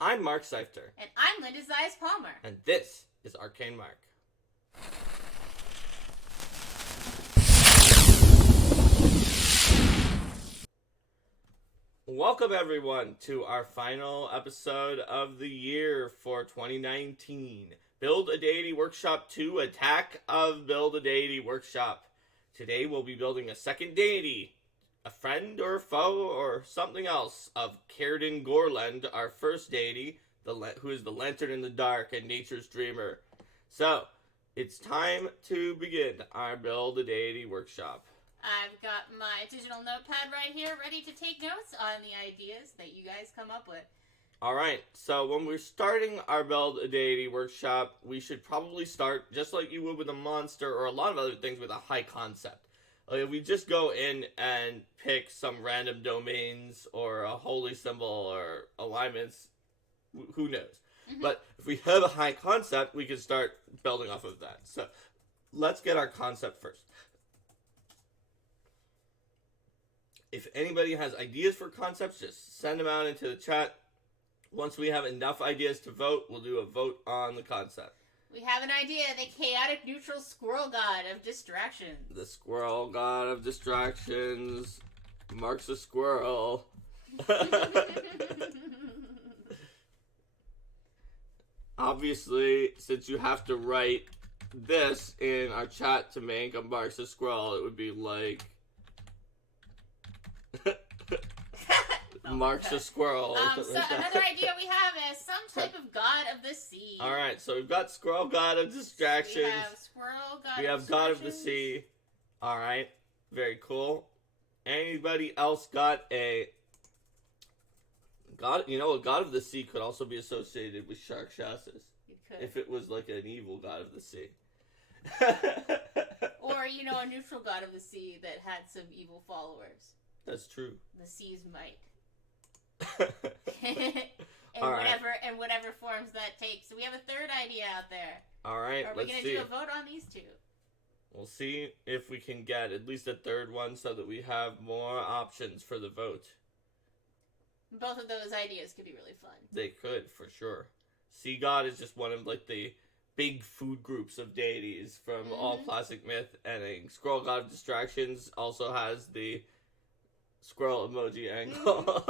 I'm Mark Seifter. And I'm Linda Zayas Palmer. And this is Arcane Mark. Welcome everyone to our final episode of the year for 2019. Build a Deity Workshop 2, Attack of Build a Deity Workshop. Today we'll be building a second deity, a friend or foe or something else of Círdan Gorland, our first deity, who is the lantern in the dark and nature's dreamer. So, it's time to begin our Build a Deity Workshop. I've got my digital notepad right here ready to take notes on the ideas that you guys come up with. Alright, so when we're starting our Build a Deity Workshop, we should probably start, just like you would with a monster or a lot of other things, with a high concept. Like if we just go in and pick some random domains or a holy symbol or alignments, who knows? Mm-hmm. But if we have a high concept, we can start building off of that. So let's get our concept first. If anybody has ideas for concepts, just send them out into the chat. Once we have enough ideas to vote, we'll do a vote on the concept. We have an idea, the chaotic neutral squirrel god of distractions. The squirrel god of distractions. Mark's a squirrel. Obviously, since you have to write this in our chat to make a Mark's a squirrel, it would be like... Mark's a squirrel. So another idea we have is some type of god of the sea. Alright, so we've got squirrel god of distractions. We have squirrel god We have god of the sea. Alright, very cool. Anybody else got a... God, you know, a god of the sea could also be associated with shark chassis. It could. If it was like an evil god of the sea. Or, you know, a neutral god of the sea that had some evil followers. That's true. The sea's might. Alright. whatever forms that takes. So we have a third idea out there. Alright, Are we going to do a vote on these two? We'll see if we can get at least a third one so that we have more options for the vote. Both of those ideas could be really fun. They could, for sure. Sea God is just one of like the big food groups of deities from all classic myth, and a squirrel god of distractions also has the squirrel emoji angle.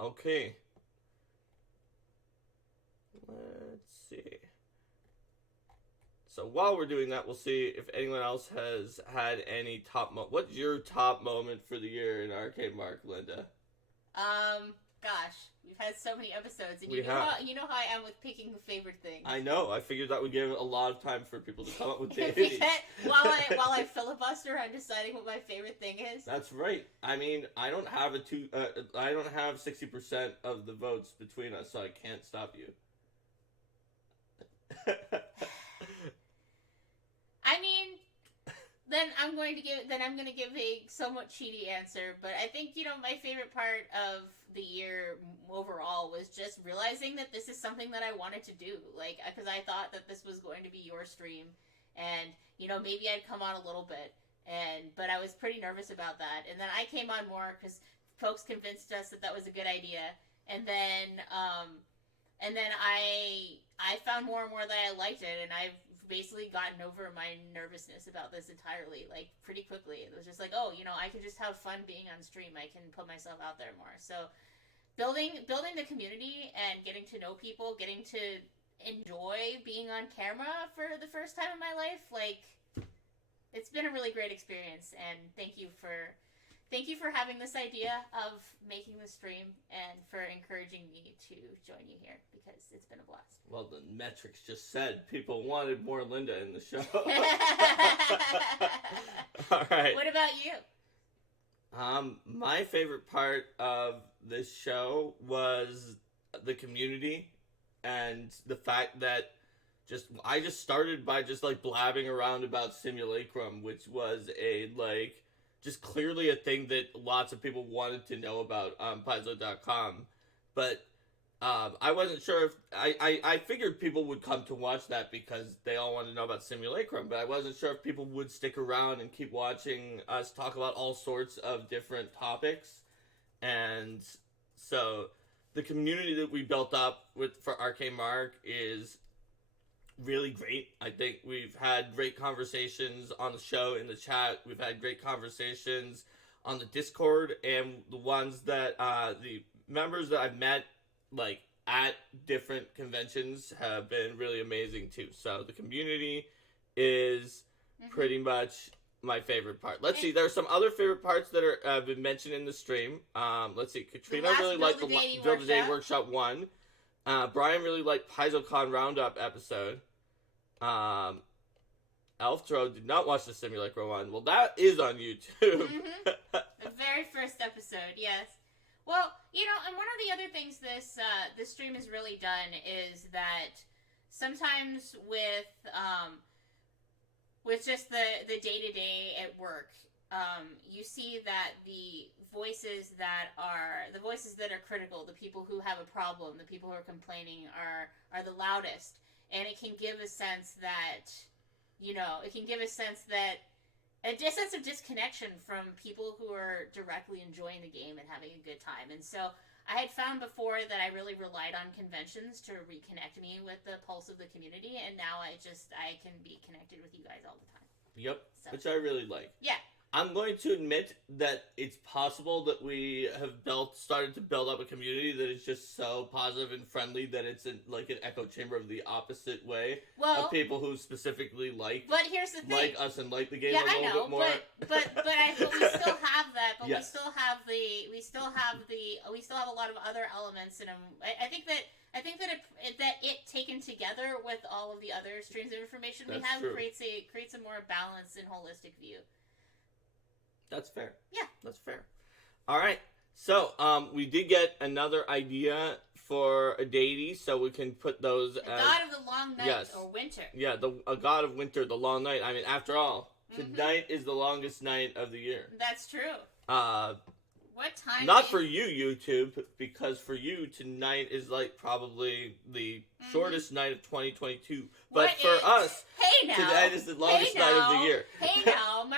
Okay. Let's see. So while we're doing that, we'll see if anyone else has had any top What's your top moment for the year in Arcade Mark, Linda? Gosh, we've had so many episodes, and you know how I am with picking favorite things. I know. I figured that would give a lot of time for people to come up with deities. while I filibuster on deciding what my favorite thing is. That's right. I mean, I don't have I don't have 60% of the votes between us, so I can't stop you. I mean, then I'm going to give a somewhat cheaty answer, but I think, you know, my favorite part of the year overall was just realizing that this is something that I wanted to do, like, because I thought that this was going to be your stream, and, you know, maybe I'd come on a little bit, but I was pretty nervous about that, and then I came on more because folks convinced us that was a good idea, and then I found more and more that I liked it, and I've basically gotten over my nervousness about this entirely, like, pretty quickly. It was just like, oh, you know, I can just have fun being on stream. I can put myself out there more. So building the community and getting to know people, getting to enjoy being on camera for the first time in my life, like, it's been a really great experience, and thank you for having this idea of making the stream and for encouraging me to join you here, because it's been a blast. Well, the metrics just said people wanted more Linda in the show. All right. What about you? My favorite part of this show was the community and the fact that I just started by just like blabbing around about Simulacrum, which was just clearly a thing that lots of people wanted to know about on Paizo.com. But I wasn't sure if... I figured people would come to watch that because they all wanted to know about Simulacrum, but I wasn't sure if people would stick around and keep watching us talk about all sorts of different topics. And so the community that we built up for Arcane Mark is really great. I think we've had great conversations on the show, in the chat. We've had great conversations on the Discord, and the ones that the members that I've met like at different conventions have been really amazing too. So the community is pretty much my favorite part. Let's see. There are some other favorite parts that are been mentioned in the stream. Let's see. Katrina really liked the Build the Day Workshop 1. Brian really liked PaizoCon Roundup episode. Elftro did not watch the Simulacra one. Well, that is on YouTube. The very first episode, yes. Well, and one of the other things this stream has really done is that sometimes with just the day-to-day at work, you see that the voices that are critical, the people who have a problem, the people who are complaining are the loudest. And it can give a sense that, a sense of disconnection from people who are directly enjoying the game and having a good time. And so I had found before that I really relied on conventions to reconnect me with the pulse of the community, and now I can be connected with you guys all the time. Yep, so. Which I really like. Yeah. I'm going to admit that it's possible that we have started to build up a community that is just so positive and friendly that it's like an echo chamber of the opposite way of people who specifically like here's the thing. Like us and like the game a little bit more. But we still have that. But yes. we still have a lot of other elements in them. I think that it taken together with all of the other streams of information we have creates a more balanced and holistic view. That's fair. Yeah. That's fair. All right. So, we did get another idea for a deity, so we can put those as... God of the long night, or winter. Yeah, a god of winter, the long night. I mean, after all, tonight is the longest night of the year. That's true. What time? Not for you, YouTube, because for you, tonight is like probably the shortest night of 2022. But for us, tonight is the longest night of the year. Hey now, one of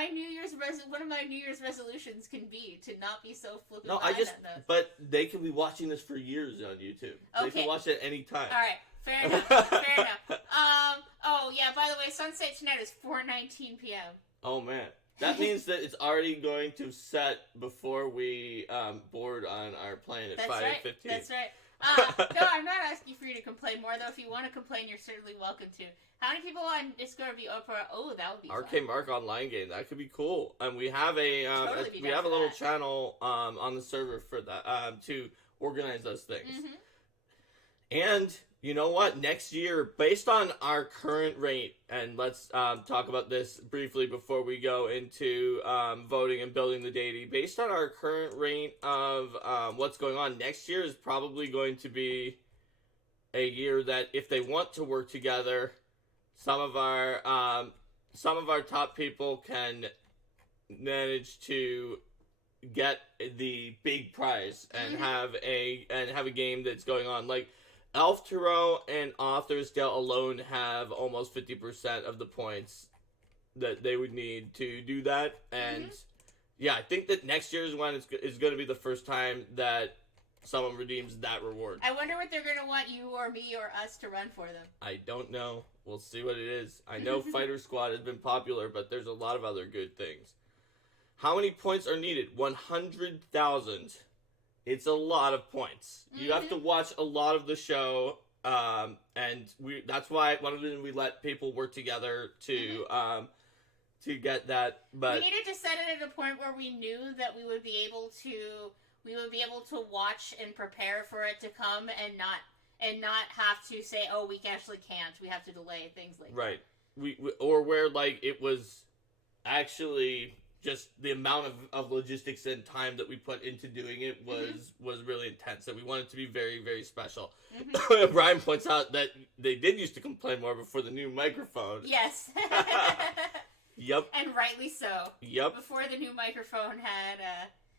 my New Year's resolutions can be to not be so flippant. But they can be watching this for years on YouTube. Okay. They can watch it any time. All right, fair enough. Oh yeah. By the way, sunset tonight is 4:19 p.m. Oh man. That means that it's already going to set before we board on our plane at 5:15. That's right. No, I'm not asking for you to complain more, though. If you want to complain, you're certainly welcome to. How many people on Discord would be up for? Oh, that would be Arcane Mark online game. That could be cool. And we have a little channel on the server for that to organize those things. And you know what? Next year, based on our current rate, and let's talk about this briefly before we go into voting and building the deity. Based on our current rate of what's going on, next year is probably going to be a year that, if they want to work together, some of our top people can manage to get the big prize and have a game that's going on. Like, Elf Tarot and Author's Dale alone have almost 50% of the points that they would need to do that. And yeah, I think that next year is when it's going to be the first time that someone redeems that reward. I wonder what they're going to want you or me or us to run for them. I don't know. We'll see what it is. I know Fighter Squad has been popular, but there's a lot of other good things. How many points are needed? 100,000. It's a lot of points. You have to watch a lot of the show, and that's why one of them we let people work together to get that. But we needed to set it at a point where we knew that we would be able to watch and prepare for it to come, and not have to say, oh, we actually can't. We have to delay things like that. Right. Or where like it was actually just the amount of logistics and time that we put into doing it was really intense, and we wanted it to be very, very special. Brian points out that they did used to complain more before the new microphone. Yes. Yep. And rightly so. Yep. Before the new microphone had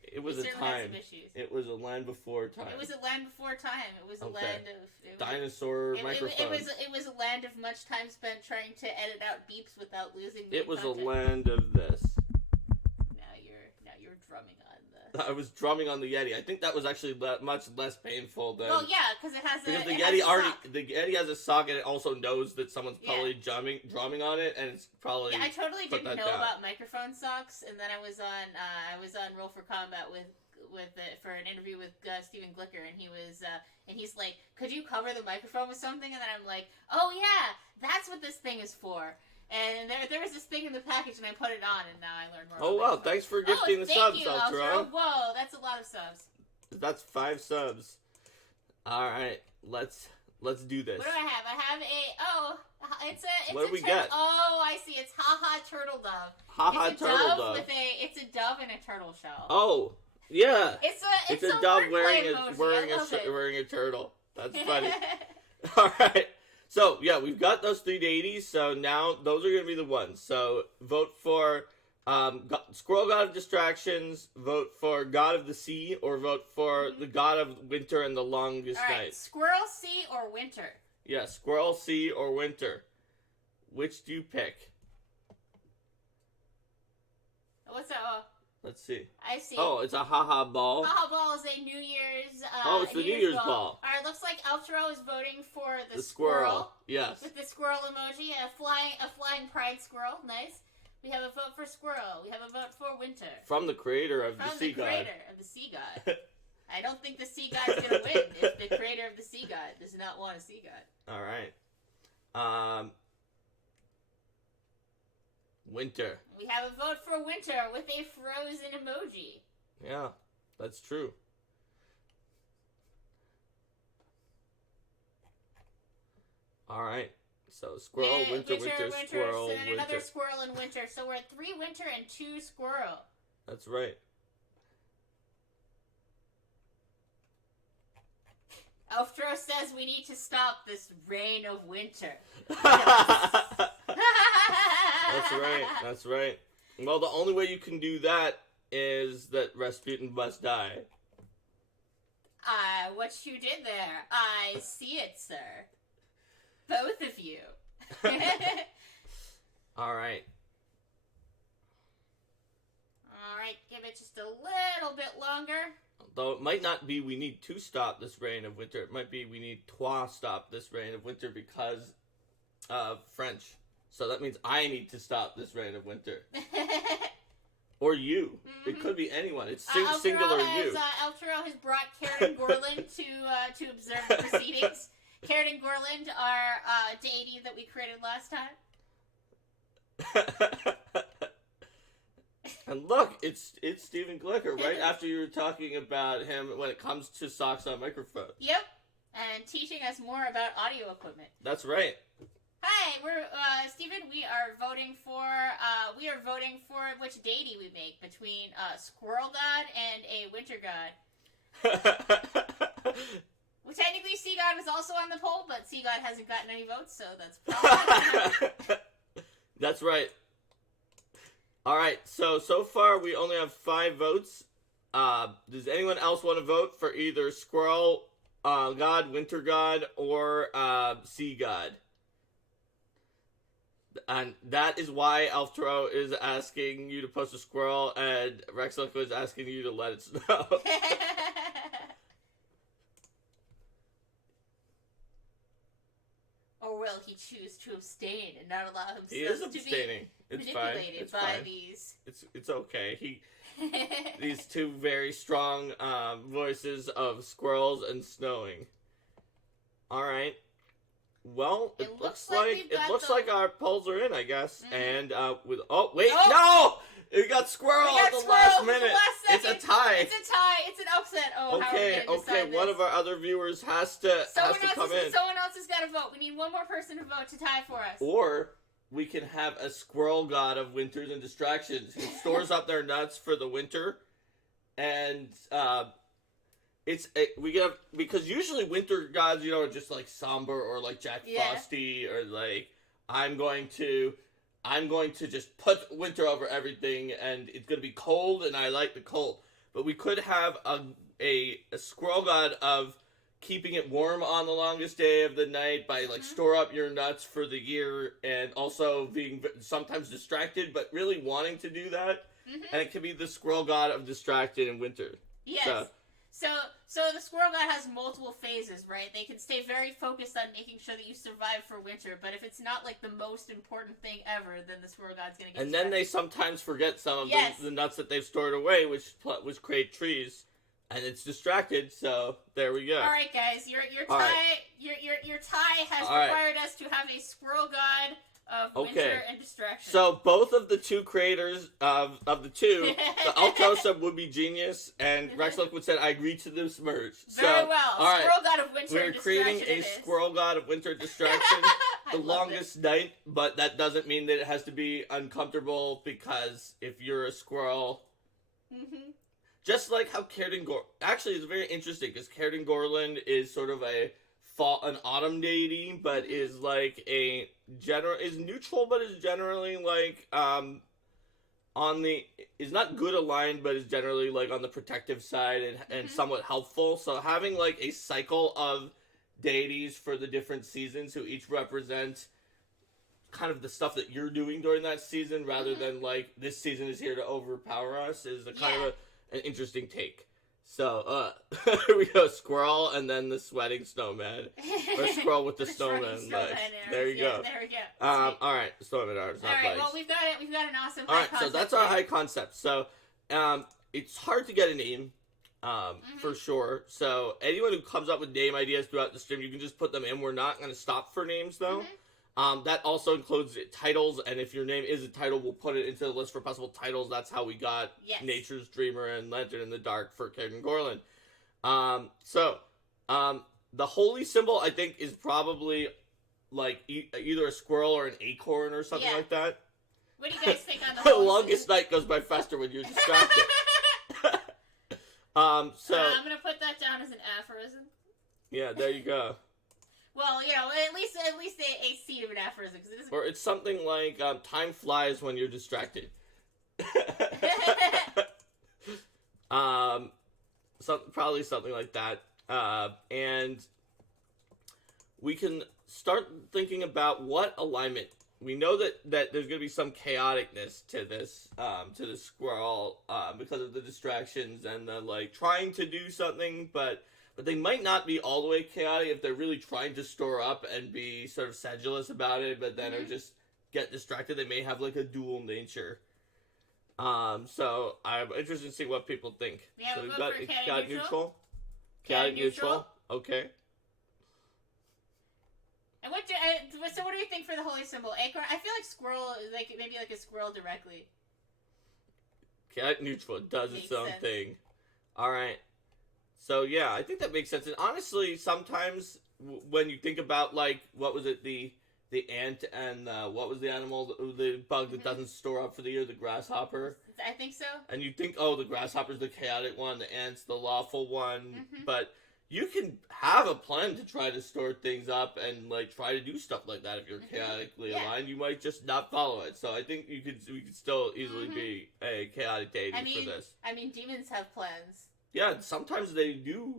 it was a time. It was a land before time. It was a land before time. It was a land of dinosaur microphones. It was a land of much time spent trying to edit out beeps without losing the It was content. a land of this. Now you're drumming on the I was drumming on the Yeti. I think that was actually much less painful than. Well, yeah, because it has because a the it Yeti has a already sock. the Yeti has a sock and it also knows that someone's probably drumming on it, and it's probably. Yeah, I totally put didn't that know down. about microphone socks, and then I was on Roll for Combat for an interview with Steven Glicker, and he's like, could you cover the microphone with something? And then I'm like, oh yeah, that's what this thing is for. And there was this thing in the package, and I put it on, and now I learned more. Oh wow! Thanks for gifting the subs, thank you, Ultra. Whoa, that's a lot of subs. That's 5 subs. All right, let's do this. What do I have? I have it's a. What do we get? Oh, I see. It's Haha Turtle Dove. Haha Turtle Dove. It's a dove in a turtle shell. Oh yeah. It's a dove wearing a turtle. That's funny. All right. So, yeah, we've got those 3 deities, so now those are going to be the ones. So, vote for Squirrel God of Distractions, vote for God of the Sea, or vote for the God of Winter and the Longest Night. Squirrel, Sea, or Winter? Yeah, Squirrel, Sea, or Winter. Which do you pick? What's that? Let's see. I see. Oh, it's a haha ball. Haha ball is a New Year's. It's the New Year's ball. All right, looks like Eltro is voting for the squirrel. Yes. With the squirrel emoji, a flying pride squirrel. Nice. We have a vote for squirrel. We have a vote for winter. From the creator of the sea god. I don't think the sea god's gonna win if the creator of the sea god does not want a sea god. All right. Winter. We have a vote for winter with a frozen emoji. Yeah, that's true. All right. So squirrel, winter, squirrel, so then winter. another squirrel and winter. So we're at 3 winter and 2 squirrel. That's right. Elftro says we need to stop this reign of winter. That's right. Well, the only way you can do that is that Rasputin must die. What you did there. I see it, sir. Both of you. All right. Alright, give it just a little bit longer. Though it might not be we need to stop this reign of winter. It might be we need to stop this reign of winter because of French. So that means I need to stop this reign of winter. Or you. Mm-hmm. It could be anyone. It's singular you. Eltro has brought Karen Gorland to observe the proceedings. Karen Gorland, our deity that we created last time. And look, it's Steven Glicker, right after you were talking about him when it comes to socks on microphone. Yep, and teaching us more about audio equipment. That's right. Hi, we're Steven. We are voting for which deity we make between Squirrel God and a Winter God. Well, technically, Sea God was also on the poll, but Sea God hasn't gotten any votes, so that's probably That's right. All right, so far we only have 5 votes. Does anyone else want to vote for either Squirrel God, Winter God, or Sea God? And that is why Elftro is asking you to post a squirrel, and Rex Liquid is asking you to let it snow. Or will he choose to abstain and not allow himself He is to abstaining. be It's manipulated fine. by Fine. these? It's okay. These 2 very strong voices of squirrels and snowing. All right. Well, it looks like our polls are in, I guess. Mm-hmm. And with no, it got squirrel at the last minute. It's a tie. It's an upset. Oh, okay. One of our other viewers has to come in. Someone else has got to vote. We need one more person to vote to tie for us. Or we can have a squirrel god of winters and distractions who stores up their nuts for the winter, and because usually winter gods, are just like somber or like Jack Frosty or like I'm going to just put winter over everything and it's going to be cold and I like the cold. But we could have a squirrel god of keeping it warm on the longest day of the night by like store up your nuts for the year, and also being sometimes distracted but really wanting to do that. and it can be the squirrel god of distracted in winter. Yes. So the squirrel god has multiple phases, right? They can stay very focused on making sure that you survive for winter, but if it's not like the most important thing ever, then the squirrel god's gonna get. And then they sometimes forget some of the nuts that they've stored away, which create trees, and it's distracted. So there we go. All right, guys, your tie has required us to have a squirrel god of winter and distraction. So both of the two creators of the two, the Altosa would be genius, and Rex Lookwood said, "I agree to this merge." Very well. All right. Squirrel god of winter We're and distraction. creating a squirrel god of winter distraction. The longest night, but that doesn't mean that it has to be uncomfortable, because if you're a squirrel, just like how actually it's very interesting, because Cairden Gorland is sort of an autumn deity, but is like is neutral, but is generally like is not good aligned, but is generally like on the protective side and somewhat helpful. So having like a cycle of deities for the different seasons who each represent kind of the stuff that you're doing during that season, rather than like this season is here to overpower us, is a kind of an interesting take. So here we go, squirrel, and then the sweating snowman, or squirrel with the snowman legs. There you go. There we go. All right, snowman arms, not legs. All right, well, we've got it. We've got an awesome. All right, so that's our high concept. So it's hard to get a name. For sure. So anyone who comes up with name ideas throughout the stream, you can just put them in. We're not going to stop for names, though. That also includes titles, and if your name is a title, we'll put it into the list for possible titles. That's how we got Nature's Dreamer and Lantern in the Dark for Cairden Gorland. The holy symbol, I think, is probably like either a squirrel or an acorn or something like that. What do you guys think on the The longest night goes by faster when you're distracted. I'm gonna put that down as an aphorism. Yeah, there you go. Well, you know, at least a seed of an aphorism, because it isn't. Or it's something like time flies when you're distracted. Probably something like that. And we can start thinking about what alignment. We know that there's going to be some chaoticness to this squirrel, because of the distractions and the, like, trying to do something, but they might not be all the way chaotic if they're really trying to store up and be sort of sedulous about it, but then are just get distracted. They may have, like, a dual nature. So I'm interested to see what people think. Yeah, so we'll we've go got for chaotic neutral. Chaotic neutral. Okay. And what do you think for the holy symbol? Acorn? I feel like squirrel, like maybe like a squirrel directly. Chaotic neutral does its own thing. All right. So yeah, I think that makes sense. And honestly, sometimes when you think about, like, what was it, the ant, and what was the animal, the bug that doesn't store up for the year, the grasshopper? I think so. And you think, oh, the grasshopper's the chaotic one, the ant's the lawful one, but you can have a plan to try to store things up and, like, try to do stuff like that if you're chaotically aligned. You might just not follow it. So I think we could still easily be a chaotic deity for this. I mean, demons have plans. Yeah, sometimes they do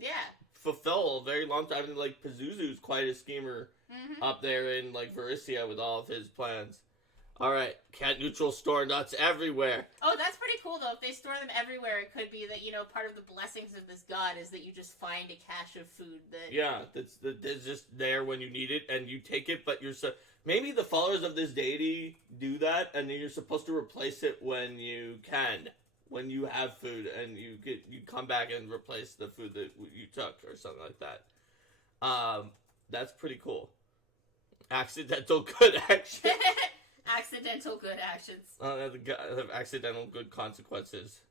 fulfill a very long time. Like, Pazuzu's quite a schemer up there in, like, Varisia with all of his plans. All right, cat neutral, store nuts everywhere. Oh, that's pretty cool, though. If they store them everywhere, it could be that, you know, part of the blessings of this god is that you just find a cache of food that... Yeah, that's just there when you need it, and you take it, but maybe the followers of this deity do that, and then you're supposed to replace it when you can. When you have food, and you come back and replace the food that you took, or something like that. That's pretty cool. Accidental good action. Accidental good actions. Have accidental good consequences.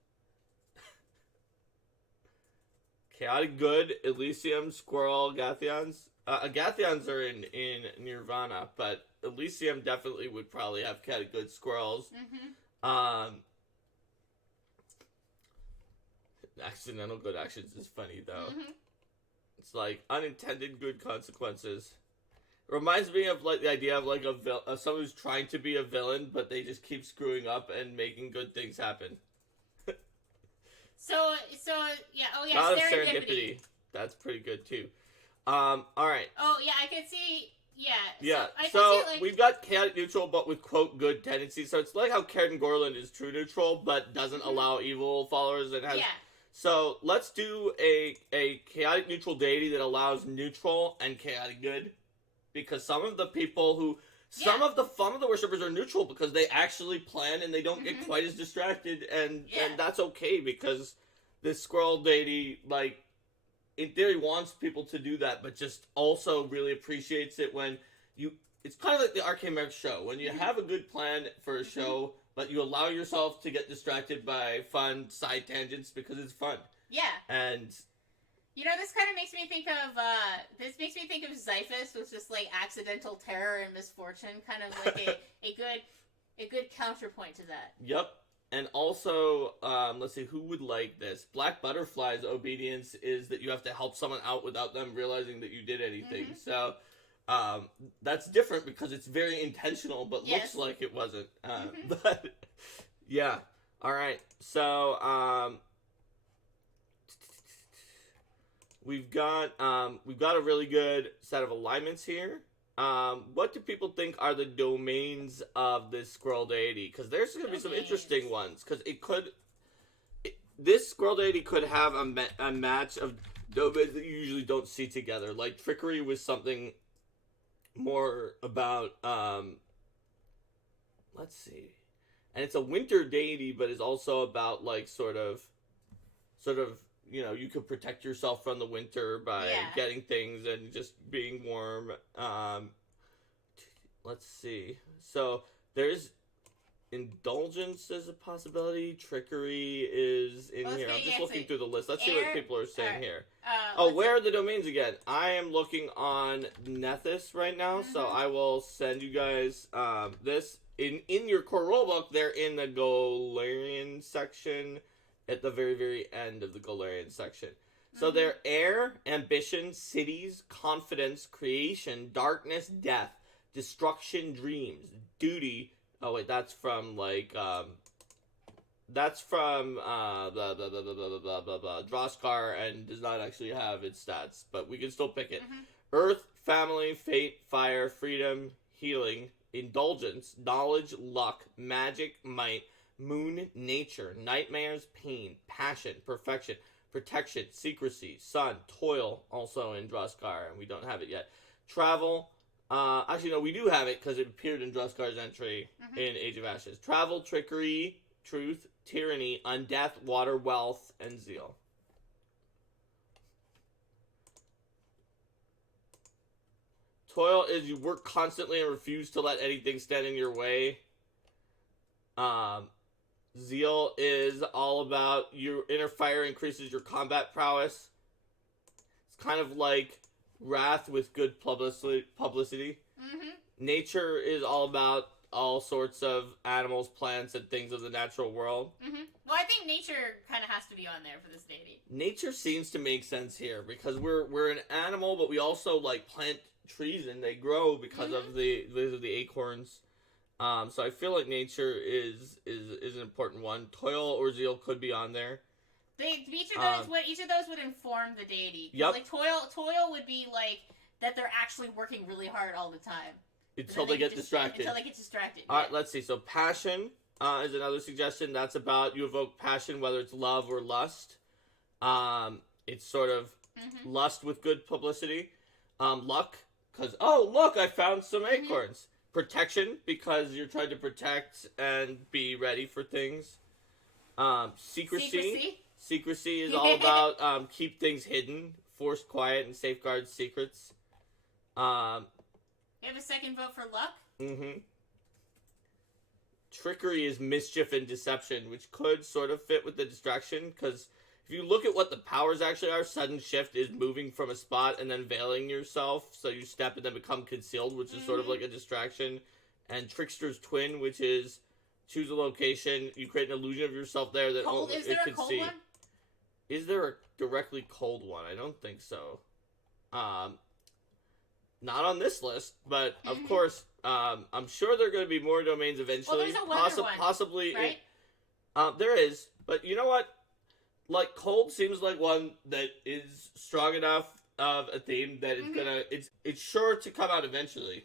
Chaotic good, Elysium, Squirrel, Agathions. Agathions are in Nirvana, but Elysium definitely would probably have chaotic good squirrels. Accidental good actions is funny, though. It's like unintended good consequences. It reminds me of, like, the idea of, like, someone who's trying to be a villain, but they just keep screwing up and making good things happen. So yeah, serendipity. That's pretty good too. All right. Oh yeah, I could see. Yeah. I So say, like, we've got chaotic neutral, but with quote good tendencies. So it's like how Karen Gorland is true neutral, but doesn't allow evil followers and has. Yeah. So let's do a chaotic neutral deity that allows neutral and chaotic good, because some of the people who some of the worshippers are neutral because they actually plan and they don't get quite as distracted, and that's okay because this squirrel deity, like, in theory wants people to do that, but just also really appreciates it when you. It's kind of like the Arcane Merc show when you have a good plan for a show, but you allow yourself to get distracted by fun side tangents because it's fun. Yeah. And you know, this kind of makes me think of Xiphus, which is like accidental terror and misfortune, kind of like a good counterpoint to that. Yep. And also, let's see, who would like this? Black Butterfly's obedience is that you have to help someone out without them realizing that you did anything. So, that's different because it's very intentional, but looks like it wasn't. But, yeah. All right. So, we've got a really good set of alignments here. What do people think are the domains of this squirrel deity? Because there's going to be some interesting ones. Because this squirrel deity could have a match of domains that you usually don't see together. Like trickery was something more about. Let's see, and it's a winter deity, but it's also about like sort of. You know, you could protect yourself from the winter by getting things and just being warm. Let's see. So there's indulgence as a possibility. Trickery is in here. I'm just looking through the list. Let's see what people are saying here. Where are the domains again? I am looking on Nethys right now, so I will send you guys this. In your core rulebook, they're in the Golarian section. At the very, very end of the Golarian section. So they're air, ambition, cities, confidence, creation, darkness, death, destruction, dreams, duty. Oh wait, that's from like Droskar and does not actually have its stats, but we can still pick it. Earth, family, fate, fire, freedom, healing, indulgence, knowledge, luck, magic, might, moon, nature, nightmares, pain, passion, perfection, protection, secrecy, sun, toil, also in Droskar, and we don't have it yet. Travel, actually no, we do have it because it appeared in Droskar's entry in Age of Ashes. Travel, trickery, truth, tyranny, undeath, water, wealth, and zeal. Toil is you work constantly and refuse to let anything stand in your way. Zeal is all about your inner fire increases your combat prowess. It's kind of like wrath with good publicity. Nature is all about all sorts of animals, plants, and things of the natural world. Well, I think nature kind of has to be on there for this deity. Nature seems to make sense here because we're an animal, but we also like plant trees and they grow because of the acorns. So I feel like nature is an important one. Toil or zeal could be on there. Each of those would inform the deity. Yep. Like toil would be like that they're actually working really hard all the time until they get distracted. All right, let's see. So passion is another suggestion. That's about you evoke passion, whether it's love or lust. It's sort of lust with good publicity. Luck, because look, I found some acorns. Protection, because you're trying to protect and be ready for things. Secrecy is all about keep things hidden, force quiet, and safeguard secrets. You have a second vote for luck? Trickery is mischief and deception, which could sort of fit with the distraction, because if you look at what the powers actually are, sudden shift is moving from a spot and then veiling yourself, so you step and then become concealed, which is sort of like a distraction. And Trickster's Twin, which is choose a location, you create an illusion of yourself there that only it can see. One? Is there a directly cold one? I don't think so. Not on this list, but of course, I'm sure there are going to be more domains eventually. Well, there's a weather one, possibly, right? There is, but you know what? Like, cold seems like one that is strong enough of a theme that it's sure to come out eventually.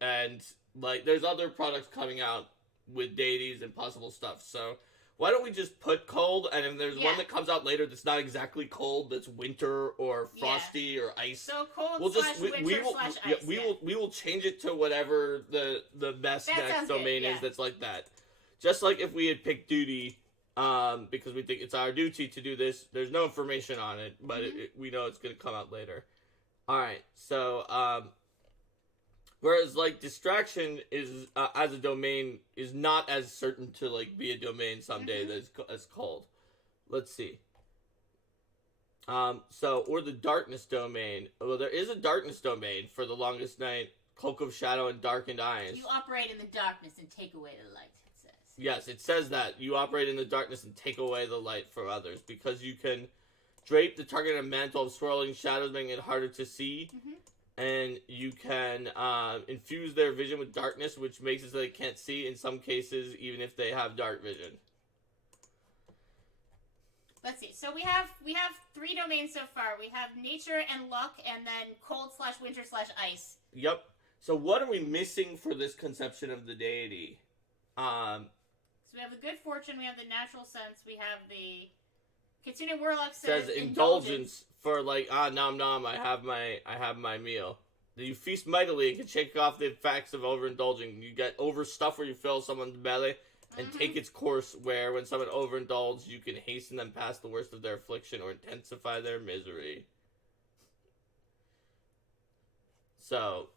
And, like, there's other products coming out with deities and possible stuff, so why don't we just put cold, and if there's one that comes out later that's not exactly cold, that's winter or frosty or ice. So cold we'll slash winter slash ice. We will change it to whatever the best next domain is that's like that. Just like if we had picked duty, because we think it's our duty to do this. There's no information on it, but we know it's going to come out later. Alright, so, whereas, like, distraction is, as a domain, is not as certain to, like, be a domain someday as cold. Let's see. Or the darkness domain. Well, there is a darkness domain for the longest night, cloak of shadow, and darkened eyes. You operate in the darkness and take away the light, it says. Yes, it says that. You operate in the darkness and take away the light from others, because you can drape the target in a mantle of swirling shadows, making it harder to see. And you can infuse their vision with darkness, which makes it so they can't see in some cases, even if they have dark vision. Let's see. So we have 3 domains so far. We have nature and luck, and then cold slash winter slash ice. Yep. So what are we missing for this conception of the deity? So we have the good fortune. We have the natural sense. We have the Kitsune Warlock says indulgence. For like, nom nom, I have my meal. You feast mightily and can shake off the effects of overindulging. You get overstuff where you fill someone's belly, and take its course where, when someone overindulges, you can hasten them past the worst of their affliction or intensify their misery. So,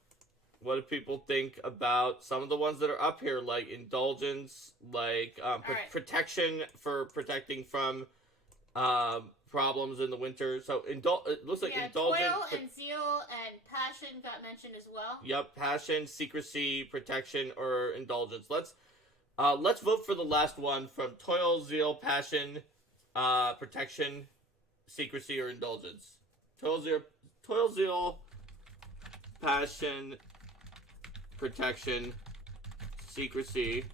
what do people think about some of the ones that are up here, like indulgence, like protection for protecting from problems in the winter. So it looks like indulgence. Toil and zeal and passion got mentioned as well. Yep, passion, secrecy, protection, or indulgence. Let's vote for the last one from toil, zeal, passion, protection, secrecy, or indulgence. Toil, zeal, passion, protection, secrecy,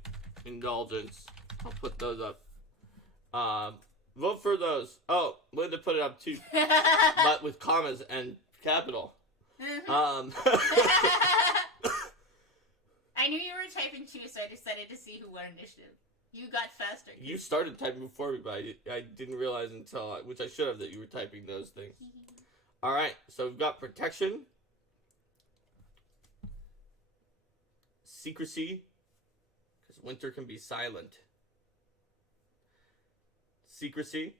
indulgence. I'll put those up. Vote for those. Oh, Linda put it up too, but with commas and capital. I knew you were typing too, so I decided to see who won initiative. You got faster. You started typing before me, but I didn't realize until, which I should have, that you were typing those things. Alright, so we've got protection, secrecy, because winter can be silent. Secrecy.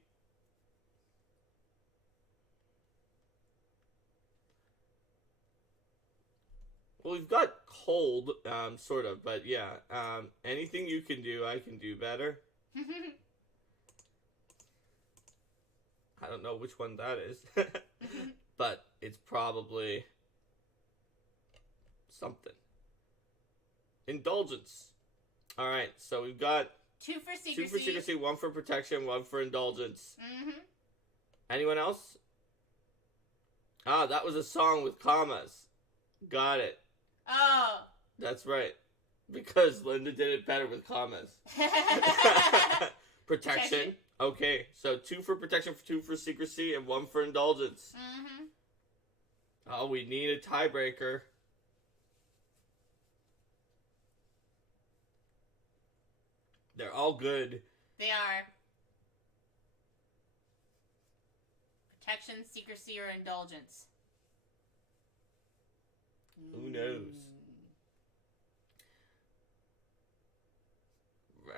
Well, we've got cold, sort of, but yeah. Anything you can do, I can do better. I don't know which one that is. But it's probably something. Indulgence. Alright, so we've got 2 for secrecy. 2 for secrecy, 1 for protection, 1 for indulgence. Anyone else? Ah, that was a song with commas. Got it. Oh. That's right. Because Linda did it better with commas. Protection. Okay, so 2 for protection, 2 for secrecy, and 1 for indulgence. Oh, we need a tiebreaker. They're all good. They are. Protection, secrecy, or indulgence. Who knows?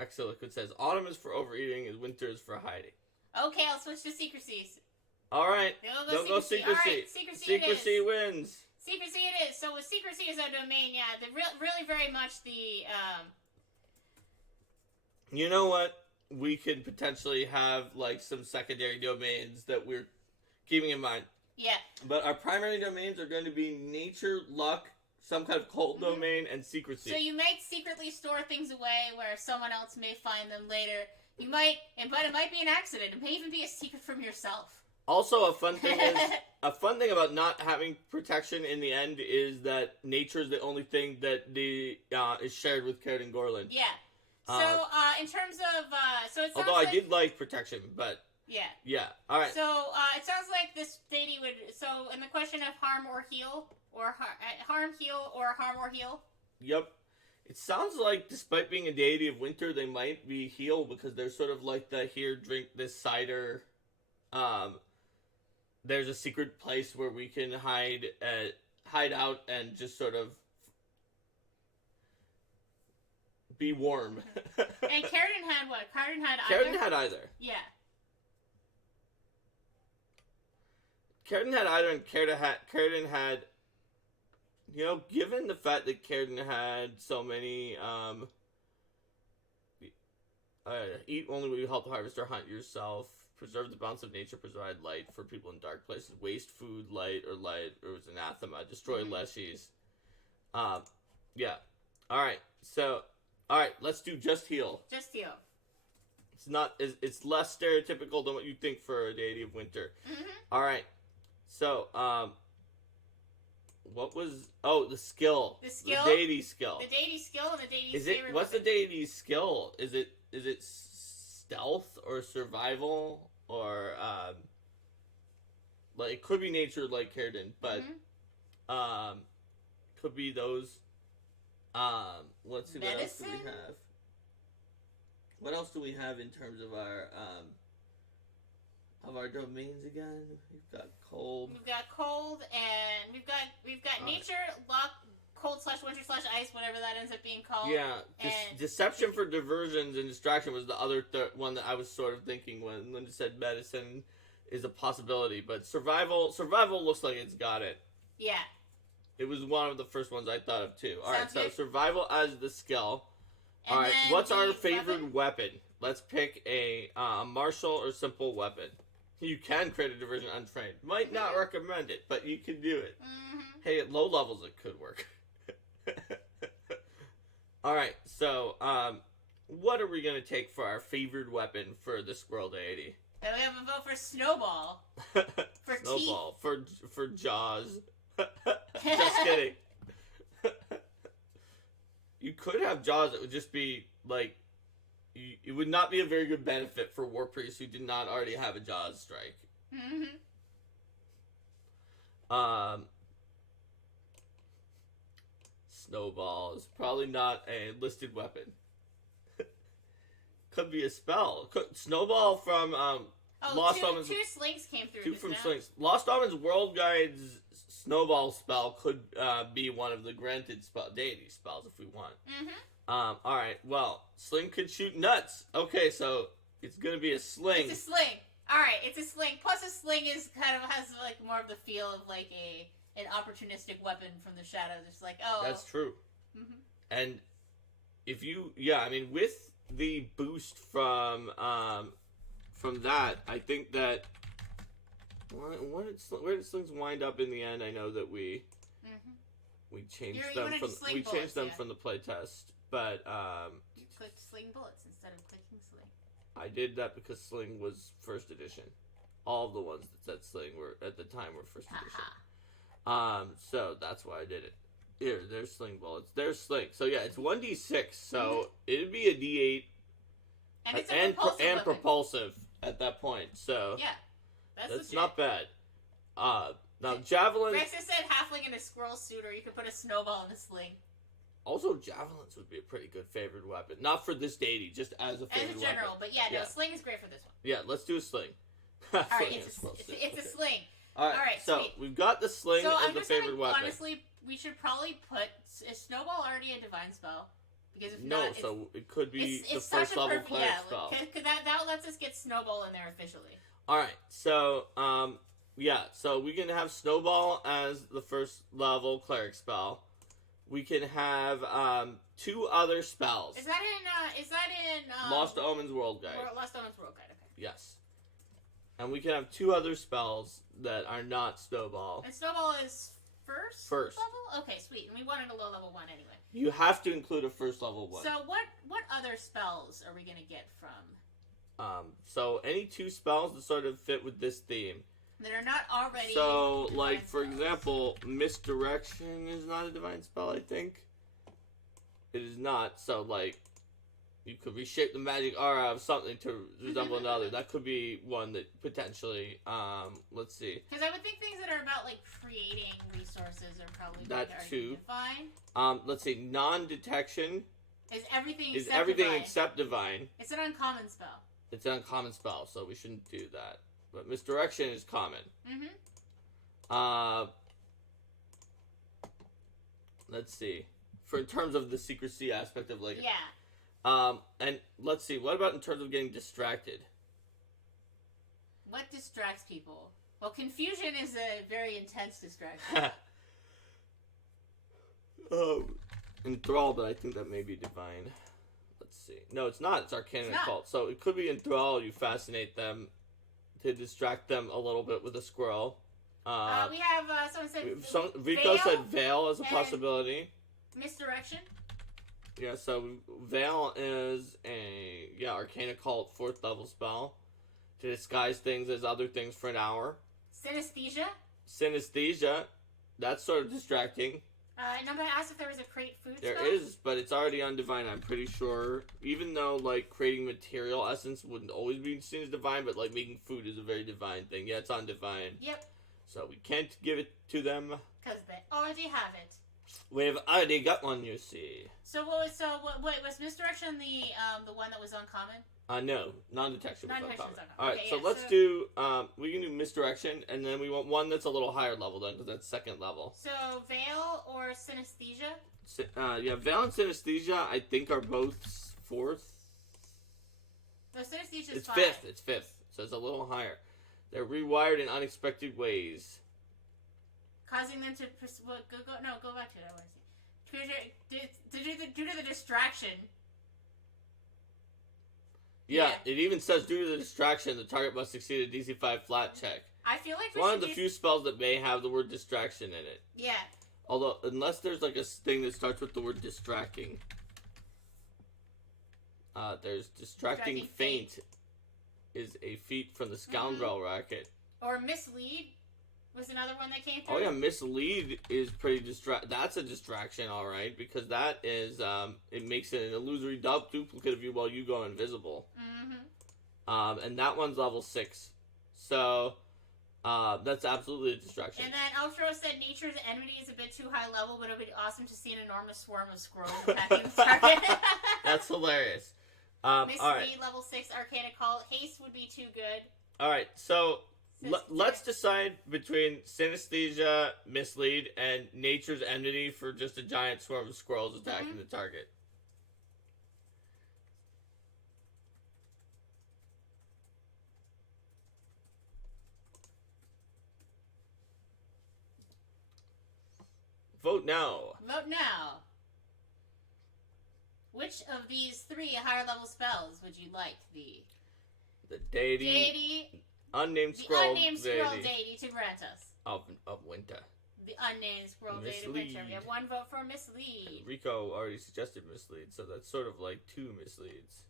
Exiliquid says, autumn is for overeating and winter is for hiding. Okay, I'll switch to secrecies. Alright. They'll go secrecy. Alright, secrecy wins. Secrecy it is. So with secrecy as our domain, yeah, really very much the, You know what? We could potentially have, like, some secondary domains that we're keeping in mind. Yeah. But our primary domains are going to be nature, luck, some kind of cult domain, and secrecy. So you might secretly store things away where someone else may find them later. You might, but it might be an accident. It may even be a secret from yourself. Also, a fun thing about not having protection in the end is that nature is the only thing that is shared with Caird and Gorlin. Yeah. So, in terms of, so it sounds although I did like protection, but... Yeah. Yeah, alright. So, it sounds like this deity would, so So, in the question of harm or heal, or harm, heal, or harm or heal. Yep. It sounds like, despite being a deity of winter, they might be heal because they're sort of like the here, drink this cider. There's a secret place where we can hide out and just sort of be warm. And Carradine had what? Carradine had either. Yeah. Carradine had either, and Carradine had, you know, given the fact that Carradine had so many, eat only what you help the harvester, hunt yourself, preserve the balance of nature, provide light for people in dark places, waste food, light, or it was anathema, destroy leshies. Yeah. Alright, so, alright, let's do just heal. Just heal. It's less stereotypical than what you think for a deity of winter. Mm-hmm. Alright, so, what was... Oh, the skill. The skill? The deity skill. The deity skill and the deity's favorite What's weapon. the deity's skill? Is it stealth or survival or, like, it could be nature like Carradine, but, could be those, let's see, Medicine? what else do we have? What else do we have in terms of our domains again? We've got cold. We've got cold, and we've got nature, luck, cold/winter/ice, whatever that ends up being called. Yeah, and deception for diversions and distraction was the other one that I was sort of thinking when Linda said medicine is a possibility, but survival looks like it's got it. Yeah. It was one of the first ones I thought of too. All right, Sounds so good. survival as the skill. And all right, then what's our the favorite weapon? Let's pick a martial or simple weapon. You can create a diversion untrained. Might not recommend it, but you can do it. Mm-hmm. Hey, at low levels it could work. All right, so what are we gonna take for our favorite weapon for the squirrel deity? Then we have a vote for Snowball. For Snowball for Jaws. Just kidding. You could have Jaws. It would just be like it would not be a very good benefit for war priests who did not already have a Jaws strike. Mm-hmm. Snowball is probably not a listed weapon. Could be a spell. Snowball from Lost Omens. Two slings came through. Two from slings. Lost Omens World Guide's Snowball spell could be one of the granted deity spells if we want. Mm-hmm. Alright, well, sling could shoot nuts. Okay, so it's gonna be a sling. It's a sling. Alright, it's a sling. Plus a sling is kind of has like more of the feel of like an opportunistic weapon from the shadows. It's like, oh. That's true. Mm-hmm. And if you, I mean, with the boost from that, I think that where did slings wind up in the end? I know that we changed them from the playtest, but you clicked sling bullets instead of clicking sling. I did that because sling was first edition. All of the ones that said sling were at the time were first edition. So that's why I did it. Here, there's sling bullets. There's sling. So yeah, it's 1d6. So it'd be a d8. And it's propulsive at that point. So yeah, that's not bad. Now javelin. Rex has said halfling in a squirrel suit, or you could put a snowball in a sling. Also, javelins would be a pretty good favorite weapon. Not for this deity, just as a favorite weapon. As a general, but no, sling is great for this one. Yeah, let's do a sling. All right, it's a sling. All right, so sweet. We've got the sling as the favorite weapon. Honestly, we should probably put is snowball already a divine spell? Because if no, not, so it could be the first level cleric spell. Because that lets us get snowball in there officially. All right, so so we can have snowball as the first level cleric spell. We can have two other spells. Is that in Lost Omens World Guide? Lost Omens World Guide. Okay. Yes. And we can have two other spells that are not snowball. And snowball is first level? Okay, sweet. And we wanted a low level one anyway. You have to include a first level one. So what other spells are we gonna get from? So any two spells that sort of fit with this theme. That are not already. So, like for example, misdirection is not a divine spell. I think it is not. So, like, You could reshape the magic aura of something to resemble another. That could be one that potentially. Let's see. Because I would think things that are about like creating resources are probably That too. divine. Let's see. Non-detection Is everything except divine. It's an uncommon spell. It's an uncommon spell, so we shouldn't do that. But misdirection is common. Let's see. For in terms of the secrecy aspect of like. Yeah. And let's see. What about in terms of getting distracted? What distracts people? Well, confusion is a very intense distraction. Enthrall, but I think that may be divine. Let's see. No, it's not. It's arcane and occult. So it could be enthrall. You fascinate them to distract them a little bit with a squirrel. We have someone said Rico said veil as a possibility. Misdirection. Yeah, so veil is a arcane occult 4th level spell to disguise things as other things for an hour. Synesthesia, that's sort of distracting. Nobody asked if there was a create food spell. There is, but it's already on divine, I'm pretty sure. Even though, like, creating material essence wouldn't always be seen as divine, but, like, making food is a very divine thing. Yeah, it's on divine. Yep. So we can't give it to them. Because they already have it. We've already got one, you see. So was misdirection the one that was uncommon? No, non-detection was uncommon. Alright, so let's do, we can do misdirection, and then we want one that's a little higher level then, because that's 2nd level. So, veil or synesthesia? Yeah, veil and synesthesia, I think, are both 4th. No, synesthesia is It's 5th, it's 5th, so it's a little higher. They're rewired in unexpected ways. Causing them to, go back to it, I want to see. Due to the distraction. Yeah, it even says due to the distraction, the target must succeed a DC 5 flat check. I feel like it's one of the few spells that may have the word distraction in it. Yeah. Although, unless there's like a thing that starts with the word distracting. There's distracting feint is a feat from the scoundrel racket. Or mislead was another one that came through. Oh yeah, mislead is pretty that's a distraction, alright, because that is, it makes it an illusory duplicate of you while you go invisible. And that one's level 6. So, that's absolutely a distraction. And then Outro said nature's enmity is a bit too high level, but it would be awesome to see an enormous swarm of squirrels attacking the target. That's hilarious. Mislead, level 6, arcane occult. Haste would be too good. Alright, so let's decide between synesthesia, mislead, and nature's enmity for just a giant swarm of squirrels attacking the target. Vote now. Vote now. Which of these 3 higher level spells would you like? The deity, unnamed scroll deity to grant us. Of winter. The unnamed scroll deity of winter. We have 1 vote for mislead. Rico already suggested mislead, so that's sort of like 2 misleads.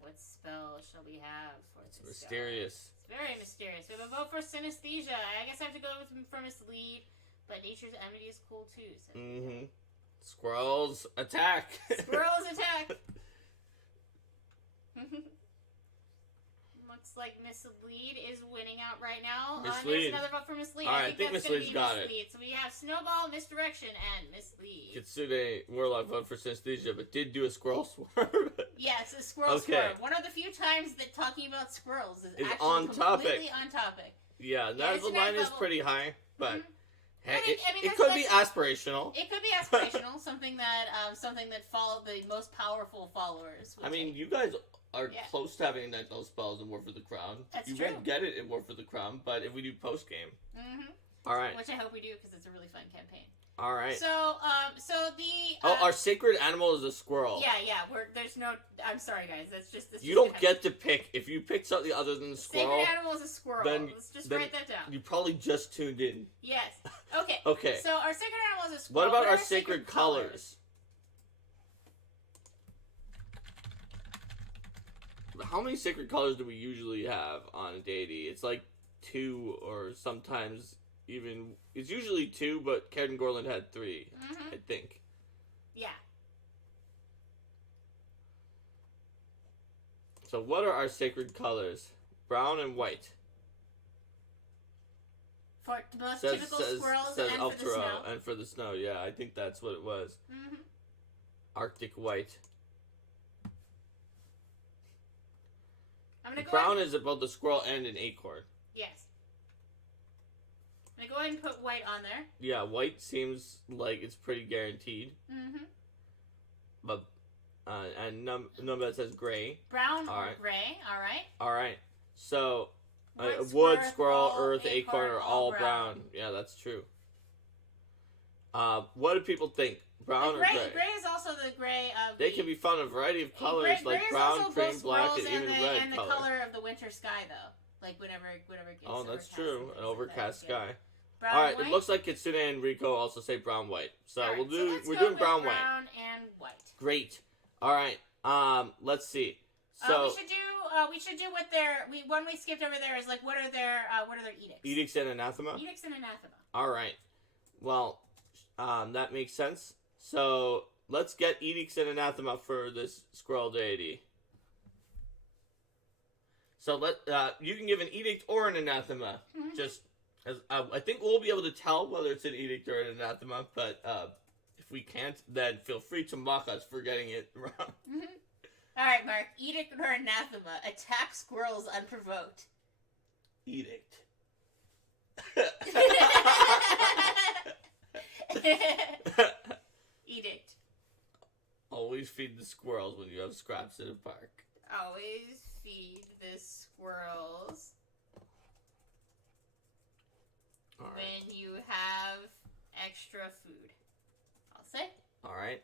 What spell shall we have for it's this mysterious. It's very mysterious. We have a vote for synesthesia. I guess I have to go for mislead, but nature's enmity is cool too. So Squirrels attack! Squirrels attack! Looks like mislead is winning out right now. There's another vote for mislead. I think mislead's got it. So we have snowball, misdirection, and mislead. Kitsune Warlock voted for synesthesia, but did do a squirrel swarm. Yes, a squirrel swarm. One of the few times that talking about squirrels is actually on completely on topic. Yeah, the line is pretty high, but hey, it could be aspirational. It could be aspirational, something that follow the most powerful followers. I mean, you guys are close to having Night Level spells in War for the Crown. That's true. You won't get it in War for the Crown, but if we do post game, all right. Which I hope we do because it's a really fun campaign. All right. So, our sacred animal is a squirrel. Yeah. There's no. I'm sorry, guys. That's just. You don't get to pick. If you pick something other than the squirrel, sacred animal is a squirrel. Let's just write that down. You probably just tuned in. Yes. Okay. Okay. So our sacred animal is a squirrel. What about our sacred colors? How many sacred colors do we usually have on a deity? It's like 2 or sometimes even. It's usually 2, but Karen Gorland had 3, I think. Yeah. So what are our sacred colors? Brown and white. For the most typical squirrels says and for the snow. And for the snow, yeah, I think that's what it was. Mm-hmm. Arctic white. I'm gonna go brown ahead. is about the squirrel and an acorn. Yes. I'm gonna go ahead and put white on there. Yeah, white seems like it's pretty guaranteed. Mm-hmm. But and number that says gray. Brown or gray. All right. All right. So Wood, squirrel, earth, acorn are all brown. Yeah, that's true. What do people think? Brown or gray? Gray is also the gray of. They can be found in a variety of colors, like brown, cream, black, and even red and the color of the winter sky, though. Like whenever it gets. Oh, that's true. An overcast sky. Brown, all right. white? It looks like Kitsune and Rico also say brown white. So right, we're doing brown white. Brown and white. Great. All right. Let's see. So we should do what their one we skipped over there is like what are their edicts? Edicts and anathema. Edicts and anathema. All right. Well, that makes sense. So let's get edicts and anathema for this squirrel deity. So you can give an edict or an anathema. Mm-hmm. Just as I think we'll be able to tell whether it's an edict or an anathema. But if we can't, then feel free to mock us for getting it wrong. Mm-hmm. All right, Mark. Edict or anathema? Attack squirrels unprovoked. Edict. Edict. Always feed the squirrels when you have scraps in a park. Always feed the squirrels when you have extra food. I'll say. All right.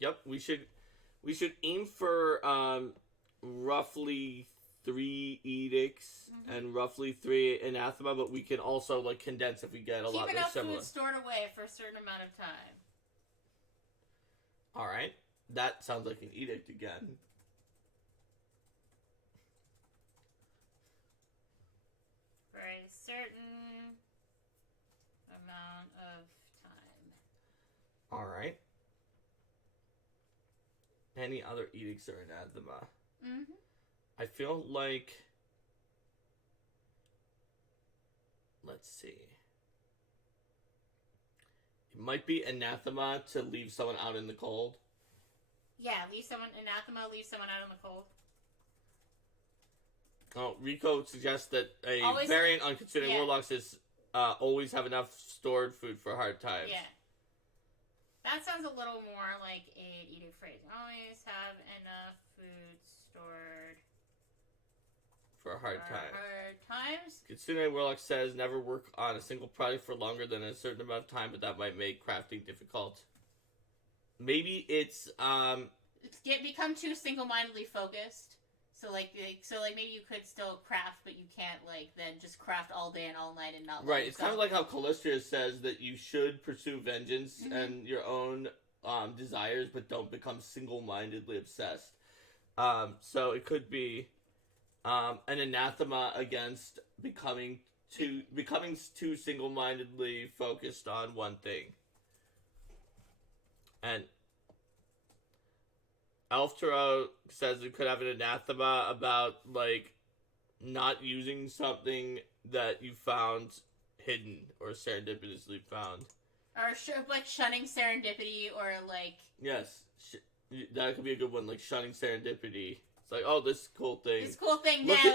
Yep, we should aim for roughly 3 edicts and roughly 3 anathema, but we can also like condense if we get a lot Keep enough similar. food stored away for a certain amount of time. All right, that sounds like an edict again. For a certain amount of time. All right. Any other edicts or anathema? Mm-hmm. I feel like. Let's see. It might be anathema to leave someone out in the cold. Yeah, leave someone out in the cold. Oh, Rico suggests that a Always, variant on considering warlocks is always have enough stored food for hard times. Yeah. That sounds a little more like an edict phrase. Always have enough food stored for hard times. Kitsune Warlock says never work on a single project for longer than a certain amount of time, but that might make crafting difficult. Maybe it's become too single-mindedly focused. So maybe you could still craft, but you can't then just craft all day and all night and not. Right. It's kind of like how Calistria says that you should pursue vengeance and your own desires, but don't become single-mindedly obsessed. So it could be an anathema against becoming too single-mindedly focused on one thing. And Elf Tarot says it could have an anathema about not using something that you found hidden or serendipitously found, or shunning serendipity, or yes, that could be a good one, shunning serendipity. It's like, oh, this cool thing.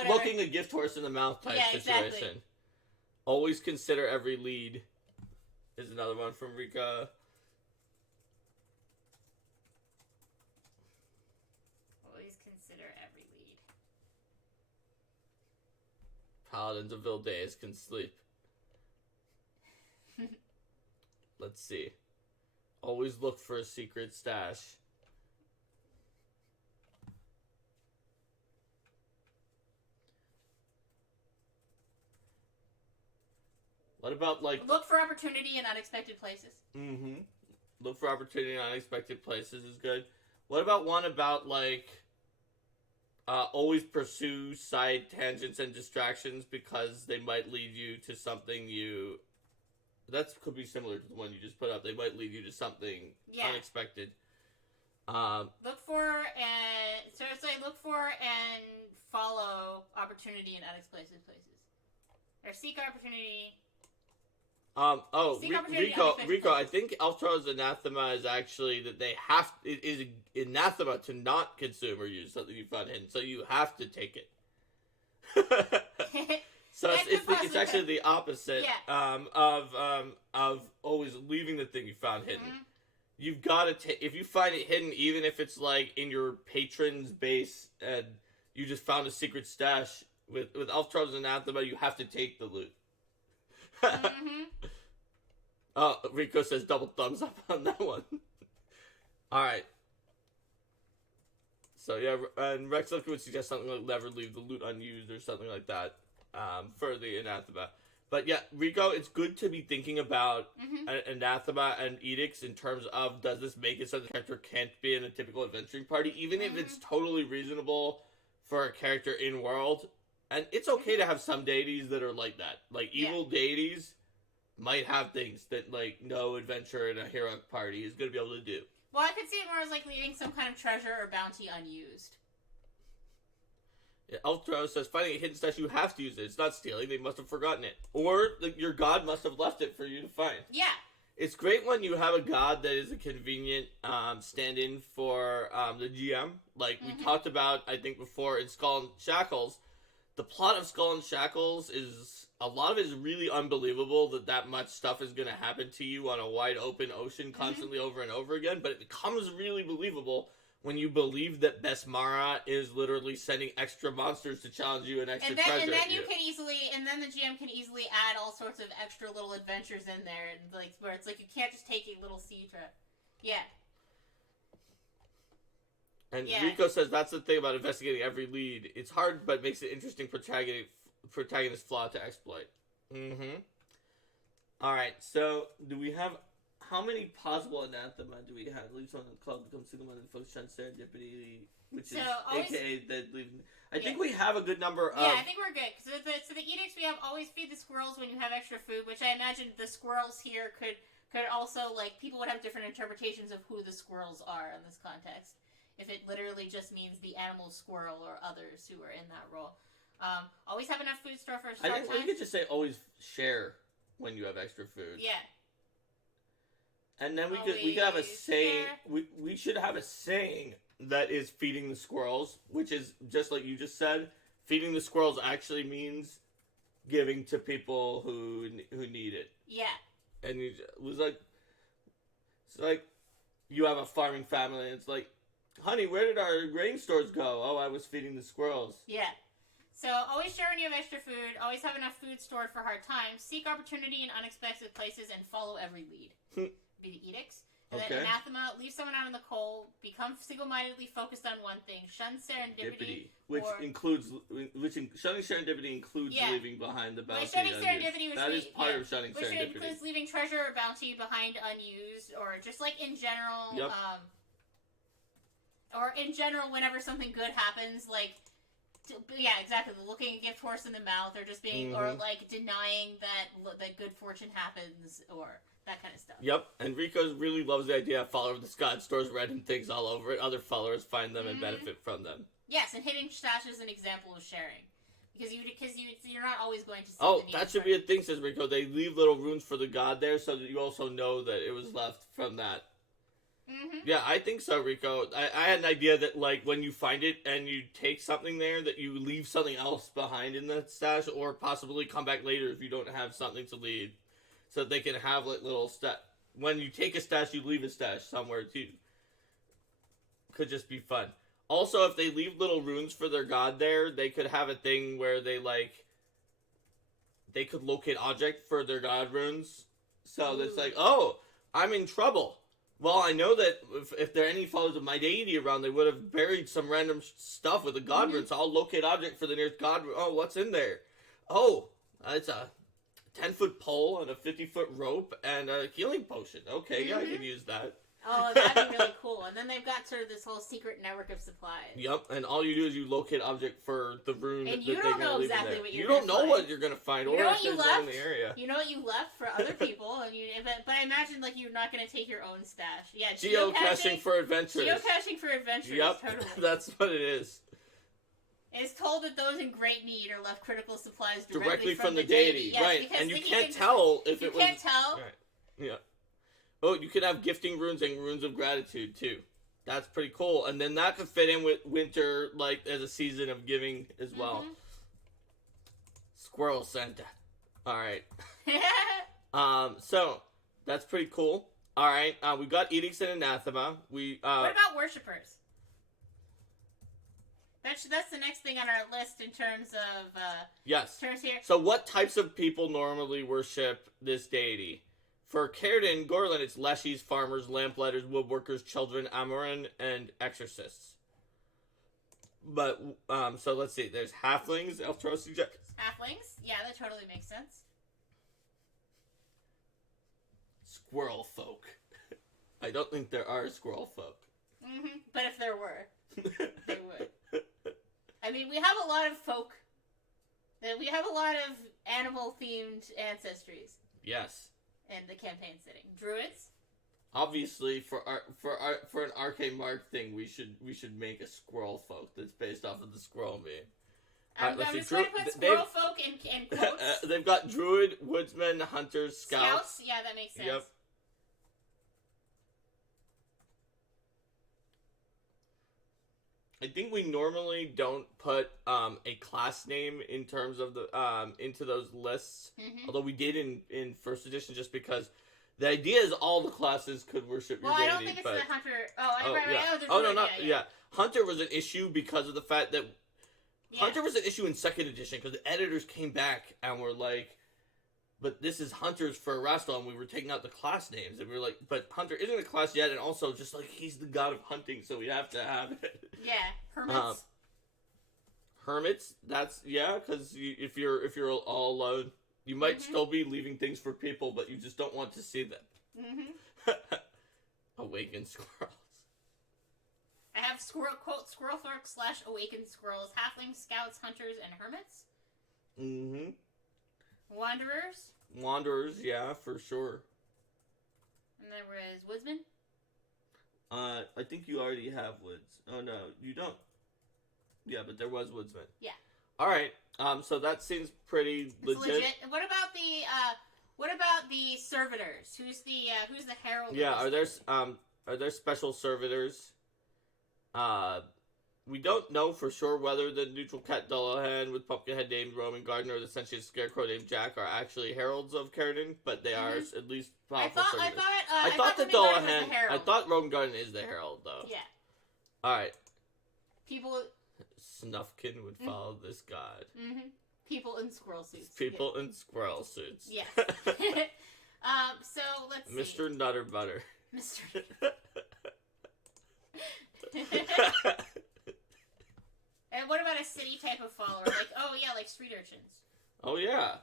Looking a gift horse in the mouth type situation. Exactly. Always consider every lead is another one from Rika. Always consider every lead. Paladins of Vildays can sleep. Let's see. Always look for a secret stash. What about look for opportunity in unexpected places? Mm-hmm. Look for opportunity in unexpected places is good. What about one about always pursue side tangents and distractions because they might lead you to something you... That could be similar to the one you just put up. They might lead you to something unexpected. Look for and follow opportunity in unexpected places. Or seek opportunity. Rico, I think Elftrow's anathema is actually that they have... It is anathema to not consume or use something you found hidden, so you have to take it. So it's actually the opposite of always leaving the thing you found hidden. Mm-hmm. You've got to take... If you find it hidden, even if it's like in your patron's base and you just found a secret stash, with Elftrow's anathema, you have to take the loot. Mm-hmm. Oh, Rico says double thumbs up on that one. Alright. So yeah, and Rex would suggest something like never leave the loot unused or something like that for the anathema. But yeah, Rico, it's good to be thinking about anathema and edicts in terms of, does this make it so the character can't be in a typical adventuring party, even if it's totally reasonable for a character in world. And it's okay to have some deities that are like that. Like, evil deities might have things that, like, no adventurer in a heroic party is going to be able to do. Well, I could see it more as, like, leaving some kind of treasure or bounty unused. Yeah, Elftrow says, finding a hidden stash, you have to use it. It's not stealing. They must have forgotten it. Or, like, your god must have left it for you to find. Yeah. It's great when you have a god that is a convenient stand-in for the GM. Like, we talked about, I think, before in Skull and Shackles. The plot of Skull and Shackles is... A lot of it is really unbelievable that much stuff is going to happen to you on a wide open ocean constantly over and over again. But it becomes really believable when you believe that Besmara is literally sending extra monsters to challenge you and extra treasure. And then and then the GM can easily add all sorts of extra little adventures in there, and like where it's like you can't just take a little sea trip. Yeah. And Rico says that's the thing about investigating every lead. It's hard, but makes it interesting protagonist flaw to exploit. Alright, so do we have... How many possible anathema do we have? Leave someone in the club, become single minded, focus on serendipity, which is aka that leave... I think we have a good number of... Yeah, I think we're good. So the edicts we have, always feed the squirrels when you have extra food, which I imagine the squirrels here could also, like, people would have different interpretations of who the squirrels are in this context. If it literally just means the animal squirrel or others who are in that role. Always have enough food store for a short time. I think we could just say always share when you have extra food. Yeah. And then we could have a saying. We should have a saying that is feeding the squirrels, which is just like you just said. Feeding the squirrels actually means giving to people who need it. Yeah. And it was like, it's like you have a farming family, and it's like, honey, where did our grain stores go? Oh, I was feeding the squirrels. Yeah. So, always share when you have extra food. Always have enough food stored for hard times. Seek opportunity in unexpected places and follow every lead. Be the edicts. And then anathema, leave someone out in the cold. Become single-mindedly focused on one thing. Shun serendipity. Shunning serendipity includes leaving behind the bounty. Shunning serendipity, that is part of shunning serendipity. Which includes leaving treasure or bounty behind unused, or just like in general. Yep. Or in general, whenever something good happens, like, exactly, looking a gift horse in the mouth, or just being, or like denying that good fortune happens, or that kind of stuff. Yep, and Rico really loves the idea of Follower of the Sky stores random things all over it. Other followers find them and benefit from them. Yes, and hidden stash is an example of sharing. Because you're not always going to see the need that should be a thing, says Rico. They leave little runes for the god there so that you also know that it was left from that. Yeah, I think so, Rico. I had an idea that, like, when you find it and you take something there, that you leave something else behind in the stash, or possibly come back later if you don't have something to leave, so that they can have, like, little when you take a stash, you leave a stash somewhere, too. Could just be fun. Also, if they leave little runes for their god there, they could have a thing where they, like, they could locate object for their god runes, so that's like, oh, I'm in trouble. Well, I know that if there are any followers of my deity around, they would have buried some random stuff with a god rune, so I'll locate object for the nearest god rune. Oh, what's in there? Oh, it's a 10-foot pole and a 50-foot rope and a healing potion. Okay, yeah, I can use that. Oh, that'd be really cool. And then they've got sort of this whole secret network of supplies. Yep, and all you do is you locate object for the rune. And that you they're don't gonna know leave in exactly there. what you're You gonna don't know find. what you're gonna find, You or know if what you there's one in left? the area. You know what you left for other people, and but I imagine like you're not gonna take your own stash. Yeah, Geocaching for adventures. Geocaching for adventures. Yep, Totally. that's what it is. It's told that those in great need are left critical supplies Directly from the deity. deity, Yes, right? And you can't tell if it was. You can't tell. Right. Yeah. Oh, you could have gifting runes and runes of gratitude too. That's pretty cool. And then that could fit in with winter, like as a season of giving as well. Mm-hmm. Squirrel Santa. All right. So that's pretty cool. All right. We got edicts and anathema. What about worshippers? That's the next thing on our list in terms of yes. terms here. So what types of people normally worship this deity? For Círdan, Gorlin, it's leshies, farmers, lamplighters, woodworkers, children, Amoran, and exorcists. But so let's see. There's halflings. Elftro suggests Halflings? Yeah, that totally makes sense. Squirrel folk. I don't think there are squirrel folk. Mm-hmm. But if there were, they would. I mean, we have a lot of folk. We have a lot of animal-themed ancestries. Yes. In the campaign setting, druids. Obviously, for an arcane mark thing, we should make a squirrel folk that's based off of the squirrel meme. I'm just going to put squirrel folk in quotes. They've got druid, woodsmen, hunters, scouts. Yeah, that makes sense. Yep. I think we normally don't put a class name in terms of the into those lists, although we did in first edition, just because the idea is all the classes could worship your deity. Well, I don't think it's the hunter. Right. Yeah. Hunter was an issue because of the fact that Hunter was an issue in second edition because the editors came back and were like, but this is Hunters for Erastil, and we were taking out the class names, and we were like, but Hunter isn't a class yet, and also just like he's the god of hunting, so we have to have it. Yeah, hermits. Hermits, that's because if you're all alone, you might still be leaving things for people, but you just don't want to see them. Awakened squirrels. I have quote squirrel folk / awakened squirrels, halflings, scouts, hunters, and hermits. Wanderers, yeah, for sure. And there was woodsmen. I think you already have woods. Oh no, you don't. Yeah, but there was woodsmen. Yeah. All right. So that seems pretty legit. What about the servitors? Who's the herald? Yeah, are there special servitors? We don't know for sure whether the neutral cat Dullahan with Pumpkinhead named Roman Gardner or the sentient scarecrow named Jack are actually heralds of Círdan, but they are at least powerful servitors. I thought the Dullahan. I thought Roman Gardner is the herald, though. Yeah. All right. People. Snuffkin would follow this god. People in squirrel suits. People in squirrel suits. Yes. So let's see. Mr. Nutter Butter. Mr. And what about a city type of follower? Like street urchins. Oh yeah,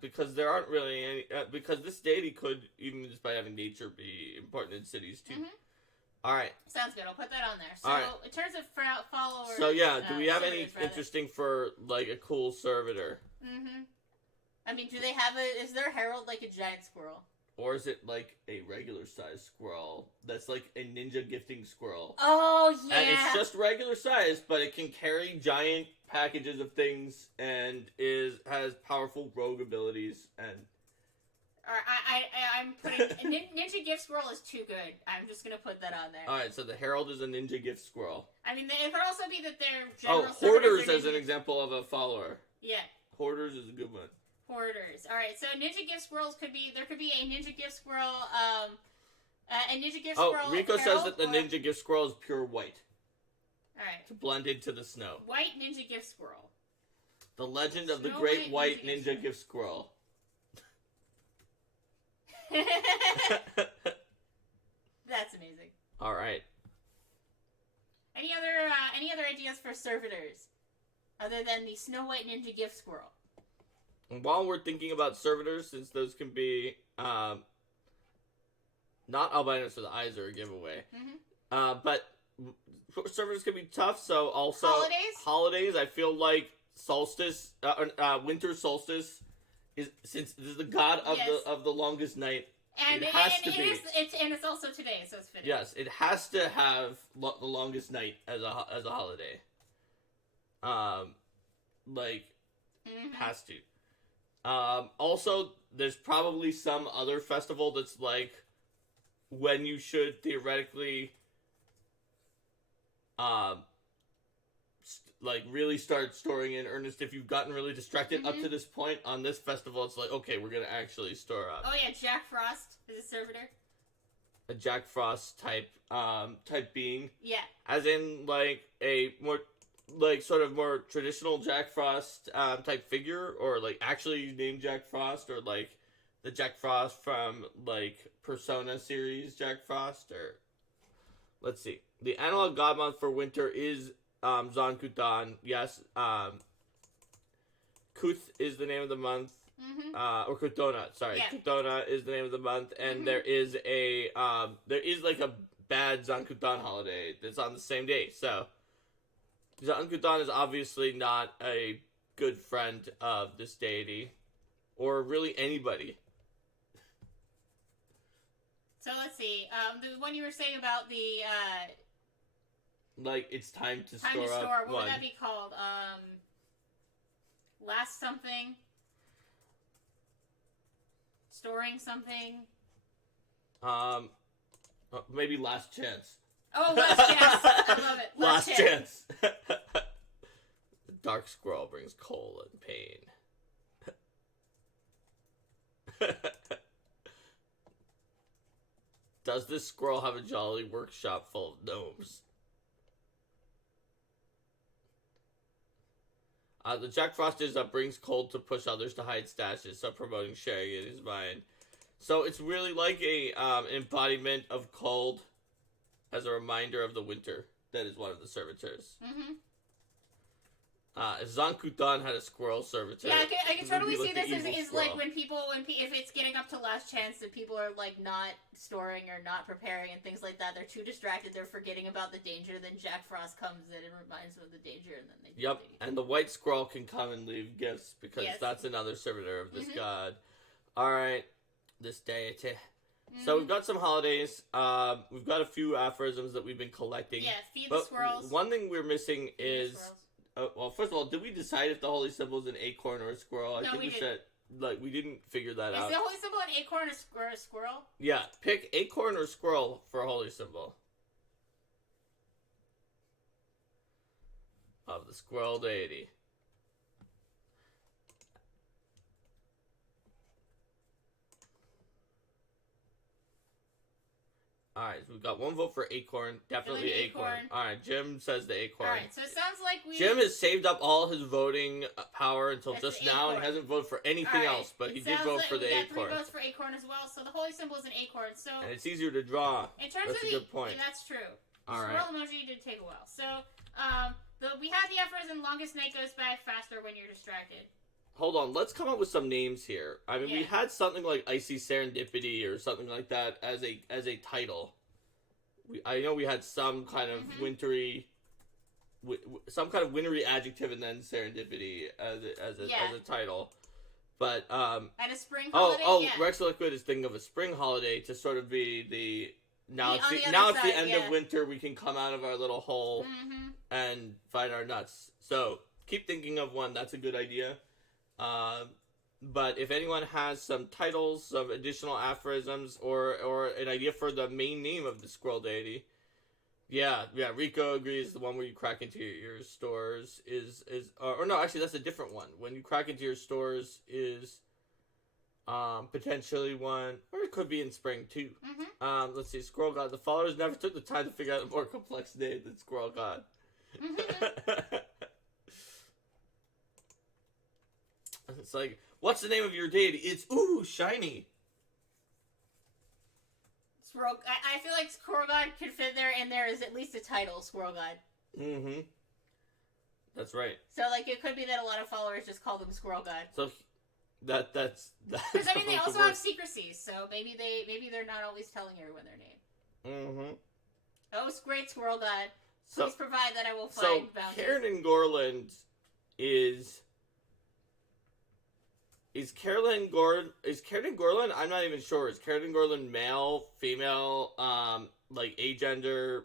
because there aren't really any. Because this deity could, even just by having nature, be important in cities too. All right. Sounds good. I'll put that on there. So in terms of followers. So yeah, do we have any interesting for like a cool servitor? I mean, do they have is their herald like a giant squirrel? Or is it like a regular sized squirrel that's like a ninja gifting squirrel? Oh, yeah. And it's just regular size, but it can carry giant packages of things and has powerful rogue abilities. And I'm putting ninja gift squirrel is too good. I'm just gonna put that on there. All right, so the herald is a ninja gift squirrel. I mean, it could also be that they're general hoarders as an example of a follower. Yeah. Hoarders is a good one. Hoarders. All right, so ninja gift squirrels could be a ninja gift squirrel. A ninja gift squirrel. Oh, Rico says that the ninja gift squirrel is pure white. All right. To blend into the snow. White ninja gift squirrel. The legend of the great white ninja gift squirrel. That's amazing. All right. Any other ideas for servitors other than the Snow White ninja gift squirrel? And while we're thinking about servitors, since those can be not albino, so the eyes are a giveaway. Mm-hmm. But servers can be tough, so also Holidays, I feel like solstice, winter solstice is, since this is the god of the longest night. And it has to be. It's also today, so it's fitting. Yes, it has to have the longest night as a holiday. Has to. Also, there's probably some other festival that's like when you should theoretically, really start storing in earnest. If you've gotten really distracted up to this point on this festival, it's like, okay, we're gonna actually store up. Oh yeah, Jack Frost is a servitor. A Jack Frost type being. Yeah. As in, like, a more, like, sort of more traditional Jack Frost type figure, or, like, actually named Jack Frost, or, like, the Jack Frost from, like, Persona series Jack Frost, or... Let's see. The analog god month for winter is Zankutan. Yes. Kuth is the name of the month. Or Kutona, sorry. Yeah. Kutona is the name of the month, and there is like a bad Zankutan holiday that's on the same day. So Zankutan is obviously not a good friend of this deity, or really anybody. So let's see. The one you were saying about the like it's time to store. What would that be called? Last something. Storing something. Maybe last chance. Oh, last chance! I love it. Last chance. The dark scroll brings coal and pain. Does this scroll have a jolly workshop full of gnomes? The Jack Frost is brings coal to push others to hide stashes, so promoting sharing in his mind. So it's really like a embodiment of cold as a reminder of the winter. That is one of the servitors. If Zankutan had a squirrel servitor... Yeah, I can totally see this is like when if it's getting up to last chance and people are like not storing or not preparing and things like that, they're too distracted, they're forgetting about the danger, then Jack Frost comes in and reminds them of the danger, and then they... Yep, and the white squirrel can come and leave gifts, because that's another servitor of this god. Alright, this deity. So we've got some holidays, we've got a few aphorisms that we've been collecting. Yeah, feed the squirrels. One thing we're missing is... well, first of all, did we decide if the holy symbol is an acorn or a squirrel? I think we said, like, we didn't figure that out. Is the holy symbol an acorn or a squirrel? Yeah, pick acorn or squirrel for a holy symbol. Of the squirrel deity. Alright, so we've got one vote for acorn. Definitely acorn. Alright, Jim says the acorn. Alright, so it sounds like Jim has saved up all his voting power until just now and hasn't voted for anything else, but he did vote for the acorn. We got 3 votes for acorn as well, so the holy symbol is an acorn, so... And it's easier to draw. In terms that's of a good point. Yeah, that's true. Alright. Squirrel emoji did take a while. So, we had the aphorism, longest night goes by faster when you're distracted. Hold on, let's come up with some names here. I mean, we had something like Icy Serendipity or something like that as a title. I know we had some kind of wintry, some kind of wintry adjective, and then Serendipity as a title. But and a spring holiday. Rex Liquid is thinking of a spring holiday to sort of be the it's the end of winter. We can come out of our little hole and find our nuts. So keep thinking of one. That's a good idea. But if anyone has some titles, some additional aphorisms, or an idea for the main name of the squirrel deity, Rico agrees the one where you crack into your stores is or no, actually that's a different one. When you crack into your stores is potentially one, or it could be in spring too. Let's see, Squirrel God. The followers never took the time to figure out a more complex name than Squirrel God. It's like, what's the name of your deity? It's shiny. Squirrel. I feel like Squirrel God could fit there, and there is at least a title, Squirrel God. That's right. So, like, it could be that a lot of followers just call them Squirrel God. So, That's Because I mean, they the also word. have secrecy, so maybe they're not always telling everyone their name. Mm-hmm. Oh, great squirrel god! So Please provide that I will find bounties. Carolyn Gorland is Carolyn Gorland? I'm not even sure. Is Carolyn Gorland male, female, like agender,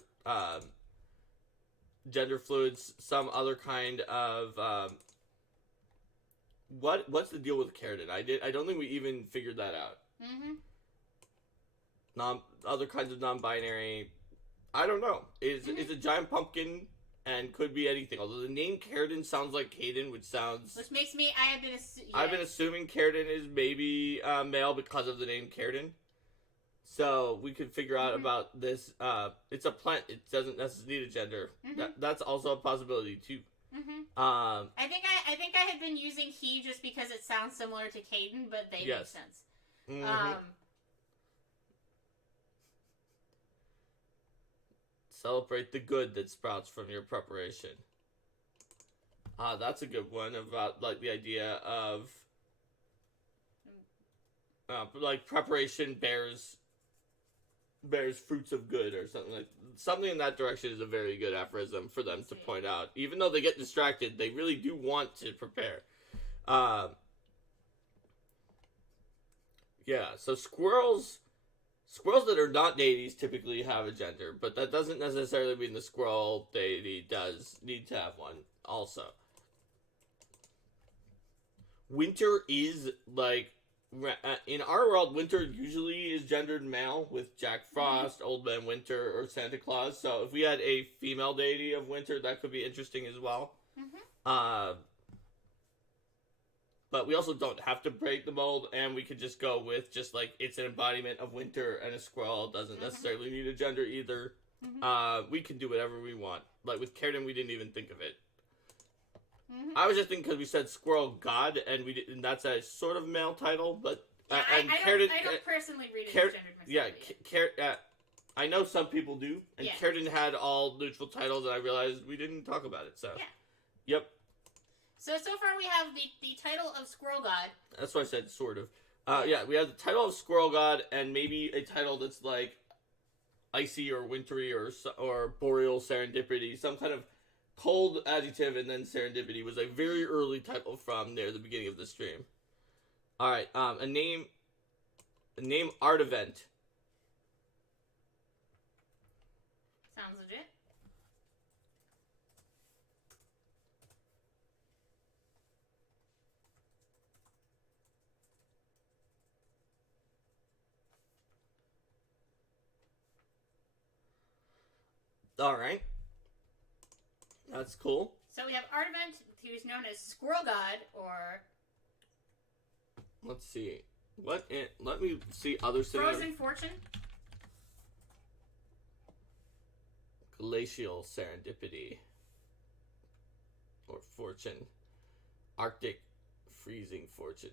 gender fluids, some other kind of what's the deal with Carolyn? I don't think we even figured that out. Other kinds of non-binary. I don't know. Is a giant pumpkin and could be anything. Although the name Carradine sounds like Caden, which makes me. I've been assuming Carradine is maybe male because of the name Carradine. So we could figure out about this. It's a plant. It doesn't necessarily need a gender. That's also a possibility too. I think I had been using he just because it sounds similar to Caden, but they make sense. Celebrate the good that sprouts from your preparation. That's a good one about like the idea of like preparation bears fruits of good or something in that direction is a very good aphorism for them to point out. Even though they get distracted, they really do want to prepare. Yeah, so squirrels that are not deities typically have a gender, but that doesn't necessarily mean the squirrel deity does need to have one also. Winter is like, in our world, winter usually is gendered male with Jack Frost, Old Man Winter, or Santa Claus. So if we had a female deity of winter, that could be interesting as well. But we also don't have to break the mold, and we could just go with just like it's an embodiment of winter, and a squirrel doesn't necessarily need a gender either. We can do whatever we want. Like with Carradine, we didn't even think of it. I was just thinking because we said squirrel god, and that's a sort of male title, but I don't personally read it as gendered myself. Yeah, I know some people do, and Carradine had all neutral titles, and I realized we didn't talk about it. So, yep. So far we have the title of Squirrel God. That's what I said, sort of. We have the title of Squirrel God, and maybe a title that's like icy or wintry or boreal serendipity, some kind of cold adjective, and then serendipity was a very early title from near the beginning of the stream. All right, a name art event. Sounds legit. All right. That's cool. So we have art event, who's known as Squirrel God, or... Let's see. Let me see other synonyms. Frozen Fortune. Glacial serendipity. Or fortune. Arctic freezing fortune.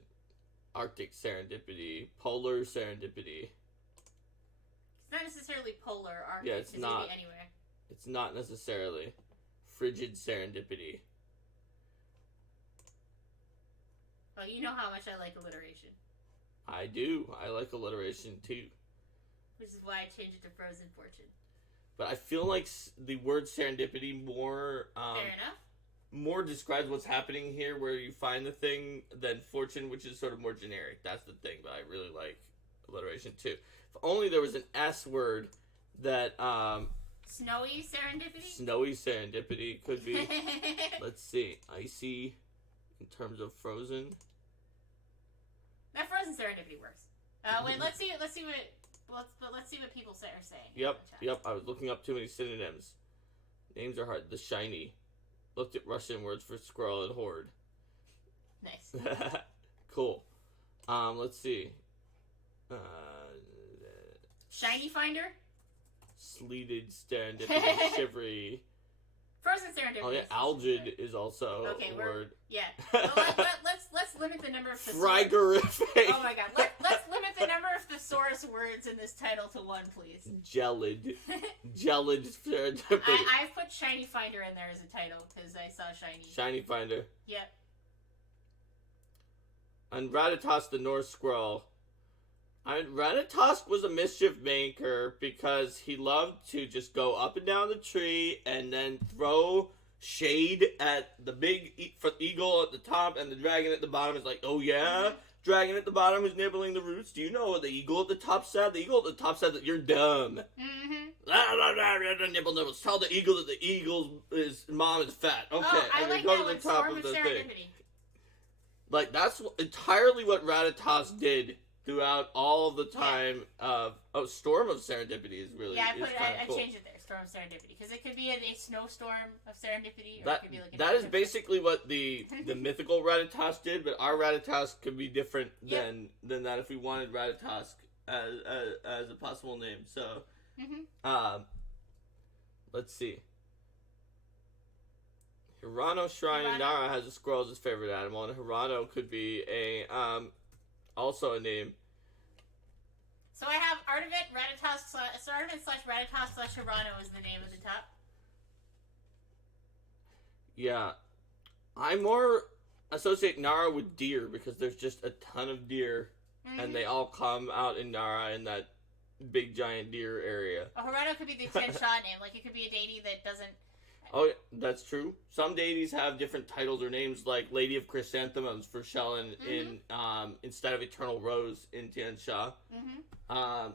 Arctic serendipity. Polar serendipity. It's not necessarily polar. Arctic yeah, it's not. Maybe anywhere. It's not necessarily. Frigid serendipity. Well, you know how much I like alliteration. I do. I like alliteration too. Which is why I changed it to Frozen Fortune. But I feel like the word serendipity more... Fair enough. More describes what's happening here, where you find the thing, than fortune, which is sort of more generic. That's the thing, but I really like alliteration too. If only there was an S word that... Snowy serendipity? Snowy serendipity could be. Let's see. Icy in terms of frozen. That frozen serendipity works. Wait, let's see what people are saying. Yep. I was looking up too many synonyms. Names are hard. The shiny. Looked at Russian words for squirrel and horde. Nice. Cool. Let's see. Shiny finder? Sleeted serendipity, shivery. Frozen serendipity. Oh yeah, algid is also a word. Yeah. Well, let's limit the number of frigorific. Oh my god. Let's limit the number of thesaurus words in this title to one, please. Gelid serendipity. I've put shiny finder in there as a title because I saw shiny. Shiny finder. Yep. And Ratatosk the North Squirrel. Ratatosk was a mischief maker because he loved to just go up and down the tree and then throw shade at the big eagle at the top, and the dragon at the bottom is like, oh yeah? Dragon at the bottom is nibbling the roots. Do you know what the eagle at the top said? The eagle at the top said that you're dumb. Nibble nibbles. Tell the eagle that the eagle's mom is fat. Okay, I and like then go that to the one, top Storm of the thing. Serendipity. Like, that's entirely what Ratatosk did throughout all of the time of... Oh, Storm of Serendipity is really... Yeah, I cool. changed it there, Storm of Serendipity, because it could be a snowstorm of Serendipity, or That, it could be like that is basically what the mythical Ratatosk did, but our Ratatosk could be different than that if we wanted Ratatosk as a possible name. So, let's see. Hirano Shrine in Nara has a squirrel as his favorite animal, and Hirano could be a also a name. So I have Artivit, Ratatosk, Ratatosk / Hirano is the name at the top. Yeah. I more associate Nara with deer because there's just a ton of deer, and they all come out in Nara in that big giant deer area. Hirano could be the Tian Sha name, like it could be a deity that doesn't... Oh, that's true. Some deities have different titles or names, like Lady of Chrysanthemums for Shellen in instead of Eternal Rose in Tian Sha. I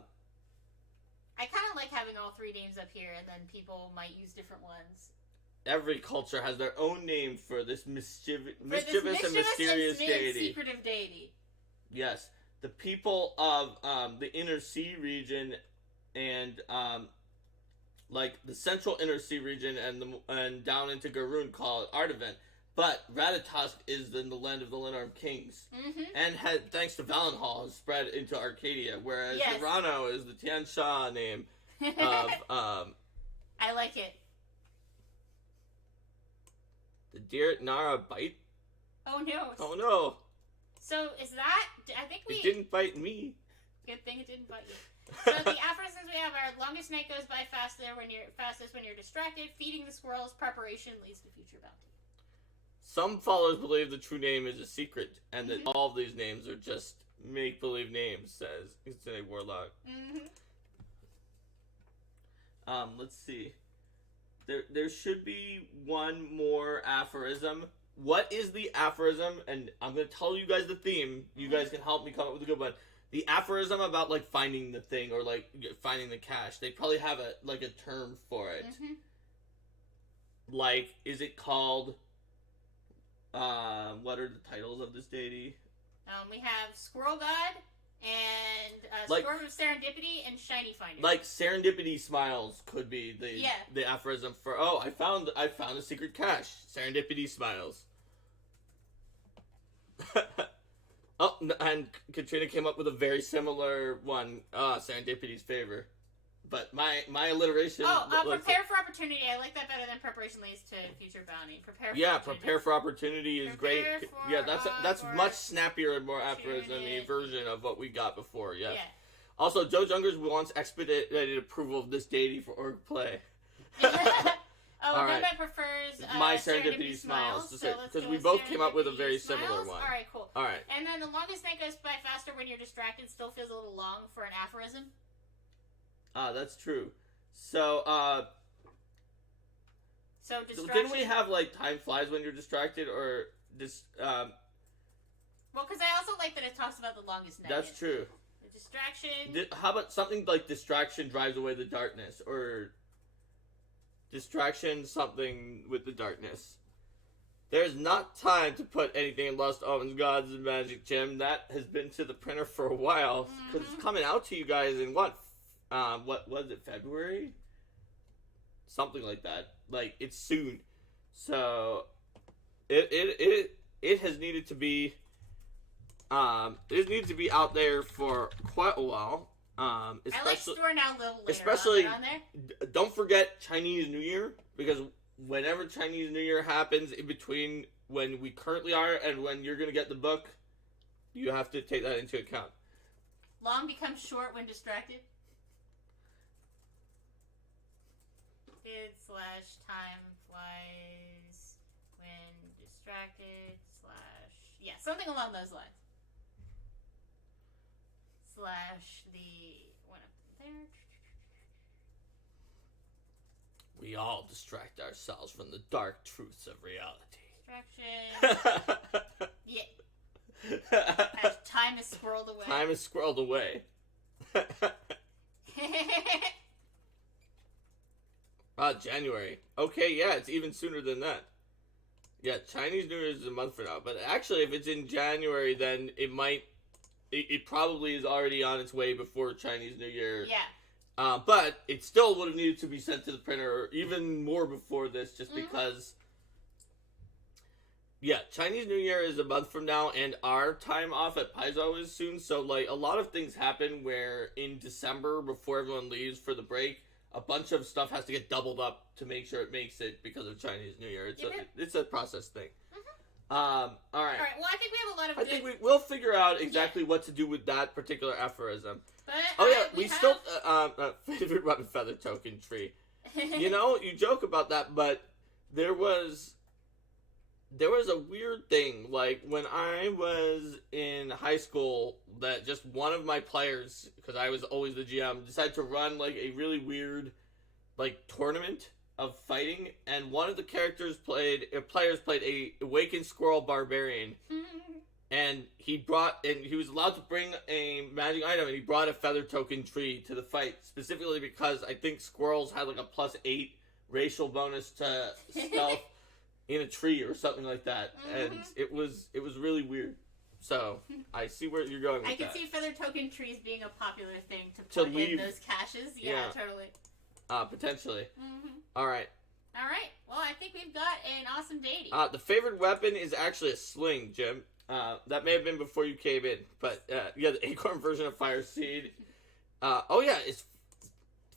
kind of like having all three names up here, and then people might use different ones. Every culture has their own name for this mischievous and mysterious deity. Secretive deity. Yes. The people of the Inner Sea region and like the central Inner Sea region and down into Garoon call it Artivent. But Ratatosk is in the land of the Linarm Kings. And thanks to Valenhall, has spread into Arcadia, whereas Hirano is the Tian Sha name of... I like it. The deer at Nara bite? Oh no. Oh no. So is that... I think we... It didn't bite me. Good thing it didn't bite you. So the aphorisms we have are: longest night goes by fastest when you're distracted. Feeding the squirrels, preparation leads to future bounty. Some followers believe the true name is a secret, and that all of these names are just make-believe names, says Insane Warlock. Let's see. There should be one more aphorism. What is the aphorism? And I'm going to tell you guys the theme. You guys can help me come up with a good one. The aphorism about, like, finding the thing or, like, finding the cache. They probably have a term for it. Like, is it called... what are the titles of this deity? We have Squirrel God and Storm of Serendipity and Shiny Finder. Like Serendipity Smiles could be the aphorism for. Oh, I found a secret cache. Serendipity Smiles. Oh, and Katrina came up with a very similar one. Serendipity's favor. But my alliteration... prepare for opportunity. I like that better than preparation leads to future bounty. Prepare for opportunity is great. Yeah, that's much snappier and more aphorism-y version of what we got before, yeah. Also, Joe Jungers wants expedited approval of this deity for org play. Nubet prefers my Serendipity Smiles. Because we both came up with a very similar one. Alright, cool. Alright. And then the longest night goes by faster when you're distracted still feels a little long for an aphorism. That's true. So distraction... didn't we have, like, time flies when you're distracted, or just, Well, because I also like that it talks about the longest night. That's true. The distraction... How about something like distraction drives away the darkness, or distraction something with the darkness. There's not time to put anything in Lost Omens, Gods, and Magic Gem. That has been to the printer for a while, because it's coming out to you guys in what was it, February? Something like that. Like, it's soon. So, it has needed to be, out there for quite a while. I like store now a little later. Especially, on there. Don't forget Chinese New Year, because whenever Chinese New Year happens, in between when we currently are and when you're going to get the book, you have to take that into account. Long becomes short when distracted. /time flies when distracted / something along those lines. slash the one up there. We all distract ourselves from the dark truths of reality. Distraction. Yeah. As time is squirreled away. Time is squirreled away. January. Okay, yeah, it's even sooner than that. Yeah, Chinese New Year is a month from now. But actually, if it's in January, then it probably is already on its way before Chinese New Year. Yeah. But it still would have needed to be sent to the printer even more before this, just because. Yeah, Chinese New Year is a month from now, and our time off at Paizo is soon. So, like, a lot of things happen where in December, before everyone leaves for the break, a bunch of stuff has to get doubled up to make sure it makes it because of Chinese New Year. It's a process thing. All right. All right. Well, I think we have a lot of. I think we'll figure out exactly what to do with that particular aphorism. But we still favorite weapon feather token tree. You know, you joke about that, but there was a weird thing, like when I was in high school, that just one of my players, because I was always the GM, decided to run like a really weird like tournament of fighting, and one of the players played a awakened squirrel barbarian, and he was allowed to bring a magic item, and he brought a feather token tree to the fight, specifically because I think squirrels had like a +8 racial bonus to stealth in a tree or something like that, and it was really weird. So I see where you're going with that. I can see feather token trees being a popular thing to put in those caches. Yeah, totally. Potentially. All right. Well, I think we've got an awesome deity. The favorite weapon is actually a sling, Jim. That may have been before you came in, but yeah, the acorn version of Fire Seed. It's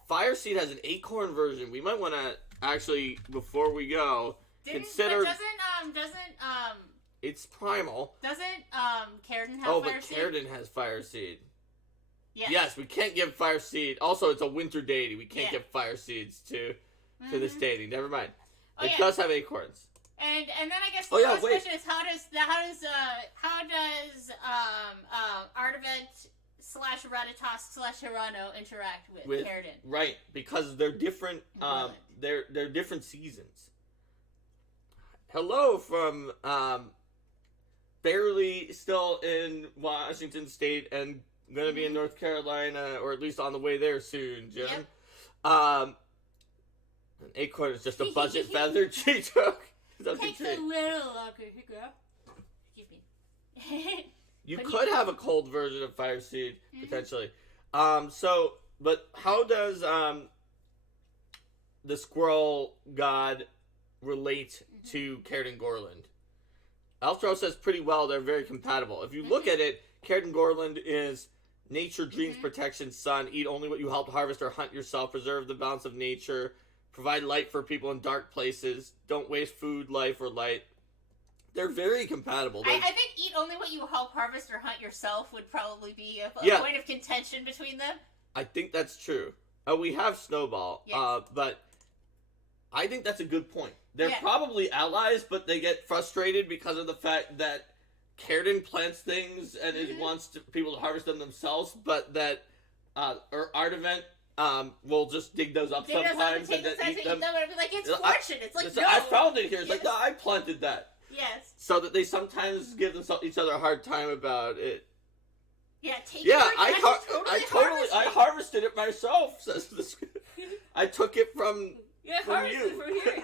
Fire Seed has an acorn version. We might want to actually, before we go, consider. It's primal. Doesn't Carradine have Fire Seed? Carradine has Fire Seed. Yes, we can't give Fire Seed. Also, it's a winter deity. We can't give Fire Seeds to this deity. Never mind. It does have acorns. And then I guess the last question is how does Artivent / Ratatosk / Hirano interact with Carradine? Right, because they're different. They're different seasons. Hello from barely still in Washington State and gonna be in North Carolina, or at least on the way there soon, Jim. Yep. An acorn is just a budget feather tree took. Takes a little longer to grow. Excuse me. You could have a cold version of Fire Seed, potentially. But how does the squirrel god relate to Carradine Gorland? Elftro says pretty well, they're very compatible. If you look at it, Carradine Gorland is nature, dreams, protection, sun, eat only what you helped harvest or hunt yourself, preserve the balance of nature, provide light for people in dark places, don't waste food, life, or light. They're very compatible. I think eat only what you help harvest or hunt yourself would probably be a point of contention between them. I think that's true. We have Snowball, but I think that's a good point. They're probably allies, but they get frustrated because of the fact that Carradine plants things and it wants people to harvest them themselves, but that Artivent will just dig those up sometimes and then eat them. And be like, it's fortune. It's like, no. I found it here. It's like, no, I planted that. Yes. So that they sometimes give each other a hard time about it. Yeah, I harvested it myself, says the I took it from from you. From here,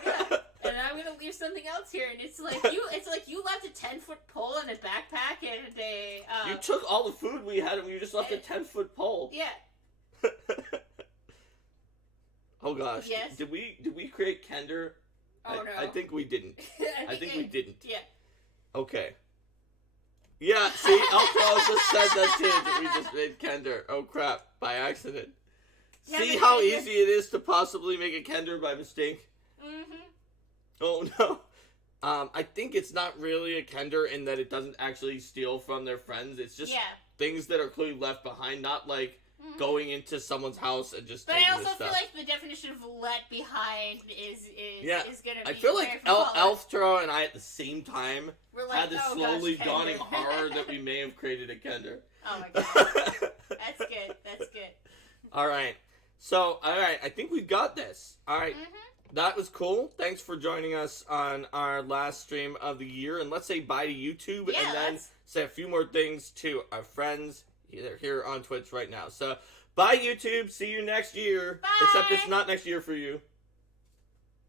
and I'm gonna leave something else here, and it's like you left a 10-foot pole and a backpack and a You took all the food we had and you just left a 10-foot pole. Yeah. Oh gosh. Yes. Did we create Kender? Oh no. I think we didn't. I think we didn't. Yeah. Okay. Yeah, see, Elfro just said that too, that we just made Kender. Oh crap, by accident. Yeah, see how easy it is to possibly make a Kender by mistake? Oh no. I think it's not really a Kender in that it doesn't actually steal from their friends. It's just things that are clearly left behind, not like going into someone's house and just taking the stuff. But I also feel like the definition of let behind is going to be... I feel like Elftro and I at the same time had this slowly dawning horror that we may have created a Kender. Oh my god. All right. So, all right, I think we've got this. All right. That was cool. Thanks for joining us on our last stream of the year. And let's say bye to YouTube Yeah, and then let's- say a few more things to our friends here on Twitch right now. So, bye, YouTube. See you next year. Bye. Except it's not next year for you.